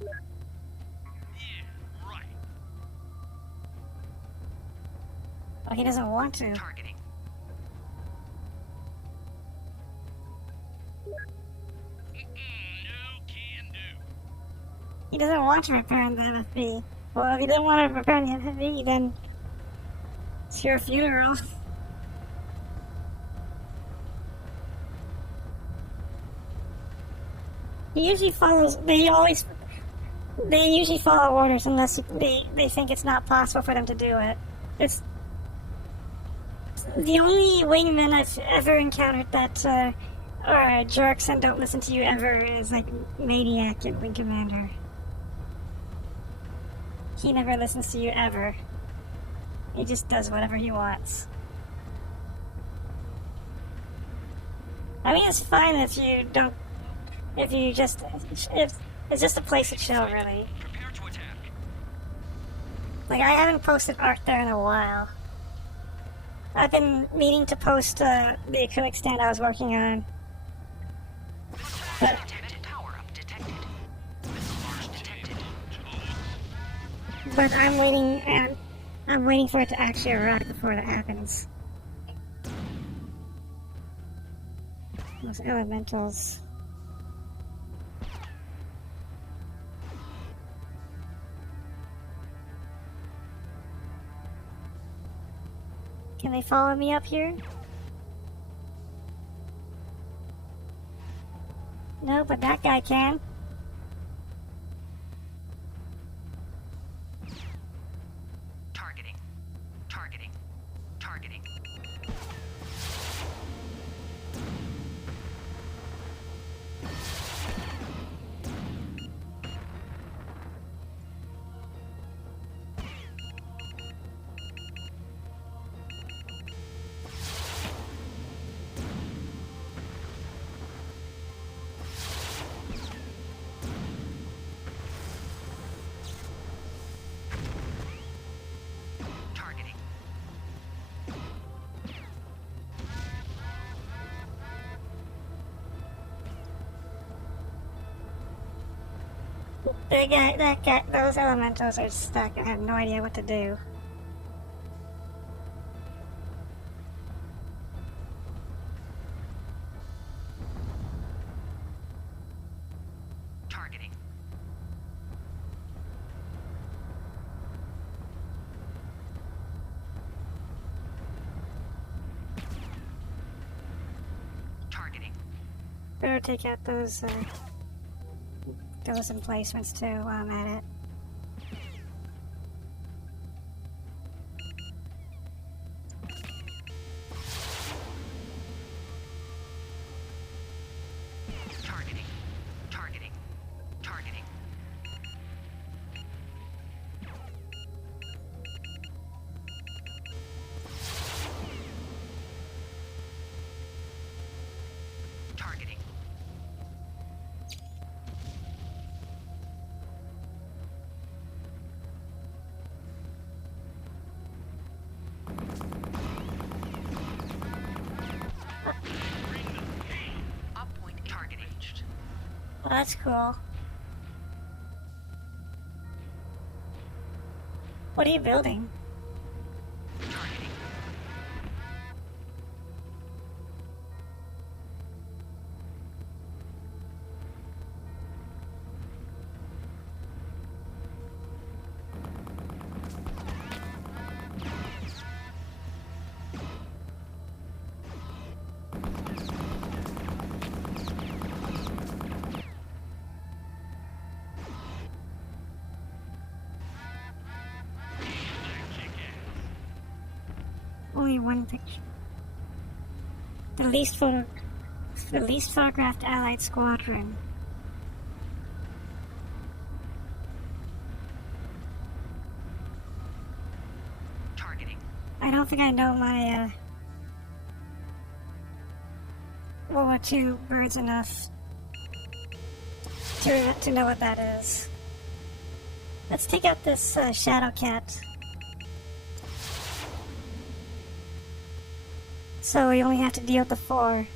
Yeah, right. Oh, he doesn't want to. Targeting. No can do. He doesn't want to repair the MFB. Well, if he doesn't want to repair the MFB, then it's your funeral. He usually follows. They usually follow orders unless they think it's not possible for them to do it. It's the only wingmen I've ever encountered that are jerks and don't listen to you ever is like Maniac and Wing Commander. He never listens to you ever. He just does whatever he wants. I mean, it's fine if you don't. If it's just a place to chill, really. Prepare to attack. Like, I haven't posted art there in a while. I've been meaning to post the acrylic stand I was working on. But, Detected. Power up detected. Missile launch detected. but I'm waiting for it to actually arrive before that happens. Those elementals. Can they follow me up here? No, but that guy can. Targeting. Targeting. Targeting. those elementals are stuck. I have no idea what to do. Targeting. Targeting. Better take out those emplacements too while I'm at it. Targeting. Targeting. Targeting. Targeting. Up point targeting. Well, that's cool. What are you building? Targeting. Only one picture. The least photographed Allied squadron. Targeting. I don't think I know my World War II birds enough to know what that is. Let's take out this Shadow Cat. So we only have to deal with the 4.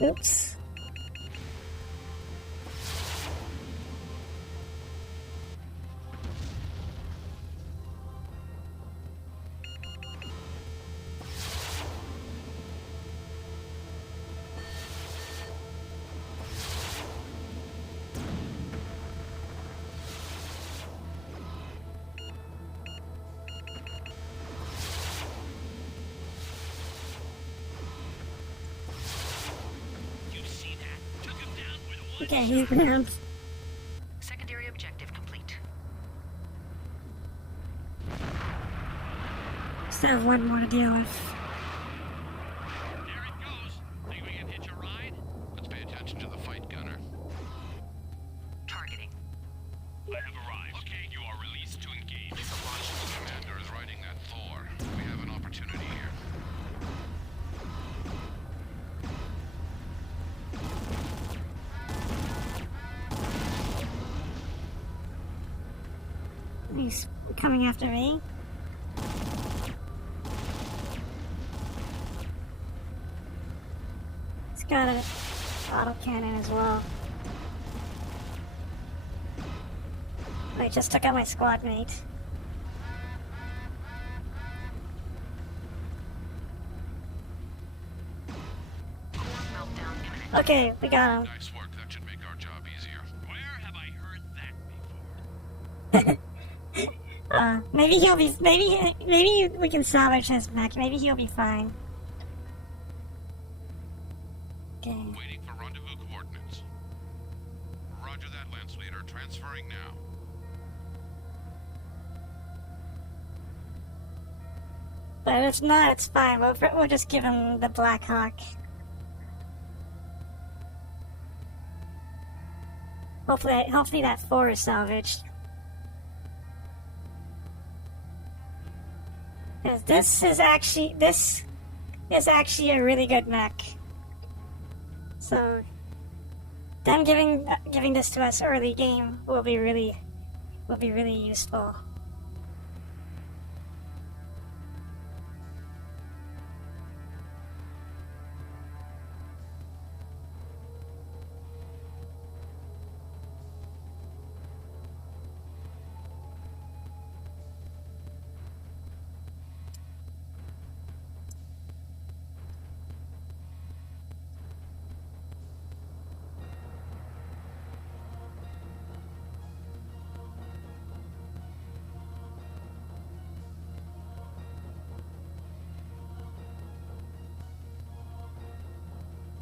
Oops. Okay, he's down. Secondary objective complete. Still have one more to deal with. There it goes. Think we can hitch a ride? Let's pay attention to the fight, Gunner. Targeting. I have arrived. Okay, you are released to engage. The commander is riding that Thor. We have an opportunity here. He's coming after me. He's got an autocannon as well. I just took out my squad mate. Meltdown imminent. Okay, we got him. Nice work. That should make our job easier. Where have I heard that before? Maybe we can salvage his mech. Maybe he'll be fine. Okay. Waiting for rendezvous coordinates. Roger that, Lance Leader. Transferring now. But if not, it's fine. We'll just give him the Black Hawk. Hopefully that 4 is salvaged. Because this is actually a really good mech. So them giving this to us early game will be really useful.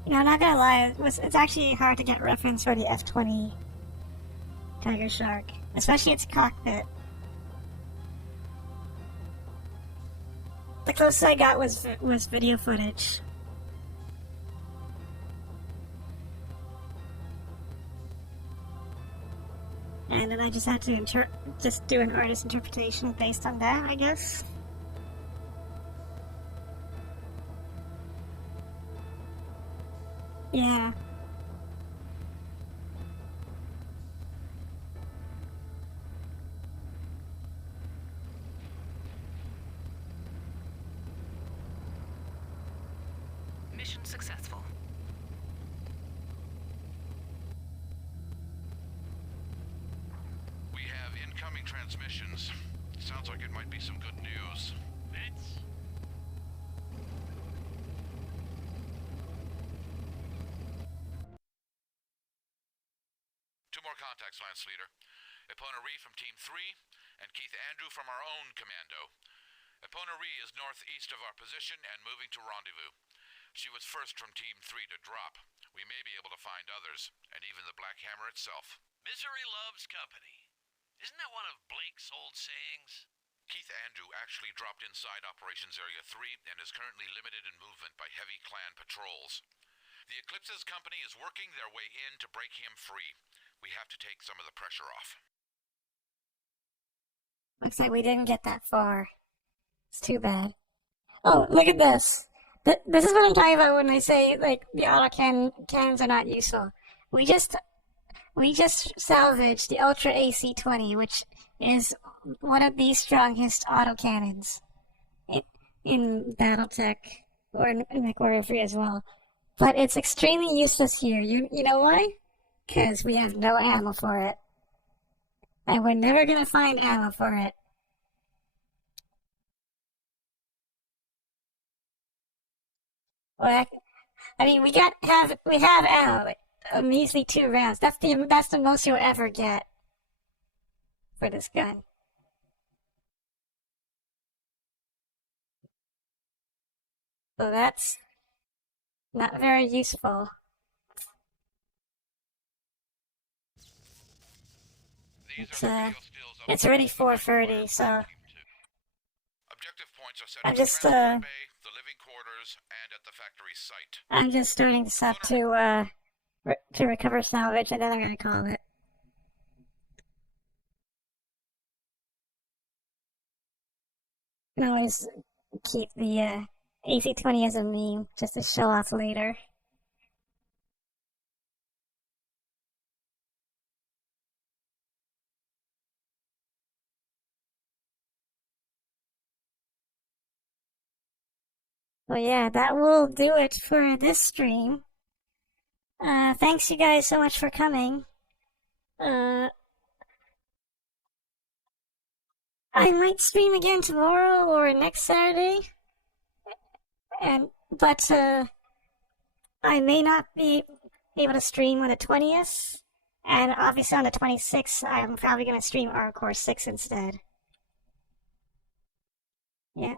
You know, I'm not gonna lie, it's actually hard to get reference for the F-20 Tiger Shark, especially its cockpit. The closest I got was video footage. And then I just had to just do an artist interpretation based on that, I guess. Yeah. Mission successful. We have incoming transmissions. Sounds like it might be some good news. Vince? Two more contacts, Lance Leader. Epona Ree from Team 3, and Keith Andrew from our own commando. Epona Ree is northeast of our position and moving to rendezvous. She was first from Team 3 to drop. We may be able to find others, and even the Black Hammer itself. Misery loves company. Isn't that one of Blake's old sayings? Keith Andrew actually dropped inside Operations Area 3 and is currently limited in movement by heavy clan patrols. The Eclipse's company is working their way in to break him free. We have to take some of the pressure off. Looks like we didn't get that far. It's too bad. Oh, look at this. This is what I'm talking about when I say, like, the cannons are not useful. We just salvaged the Ultra AC-20, which is one of the strongest autocannons in BattleTech, or in MechWarrior 3 as well. But it's extremely useless here. You know why? Because we have no ammo for it. And we're never gonna find ammo for it. Well, I mean, we have ammo, like, a measly 2 rounds. That's the most you'll ever get for this gun. So that's not very useful. It's already 4:30, so Objective points are set I'm at just the transport bay, the living quarters, and at the factory site. I'm just starting this up to recover salvage, and then I'm gonna call it. I can always keep the AC-20 as a meme just to show off later. Well, yeah, that will do it for this stream. Thanks you guys so much for coming. I might stream again tomorrow or next Saturday. But I may not be able to stream on the 20th. And obviously on the 26th, I'm probably going to stream Arcore 6 instead. Yeah.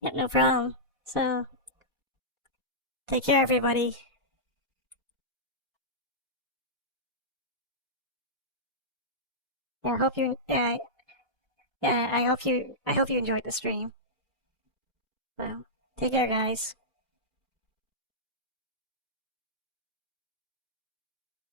Yeah, no problem. So, take care, everybody. I hope you. I hope you enjoyed the stream. So, take care, guys.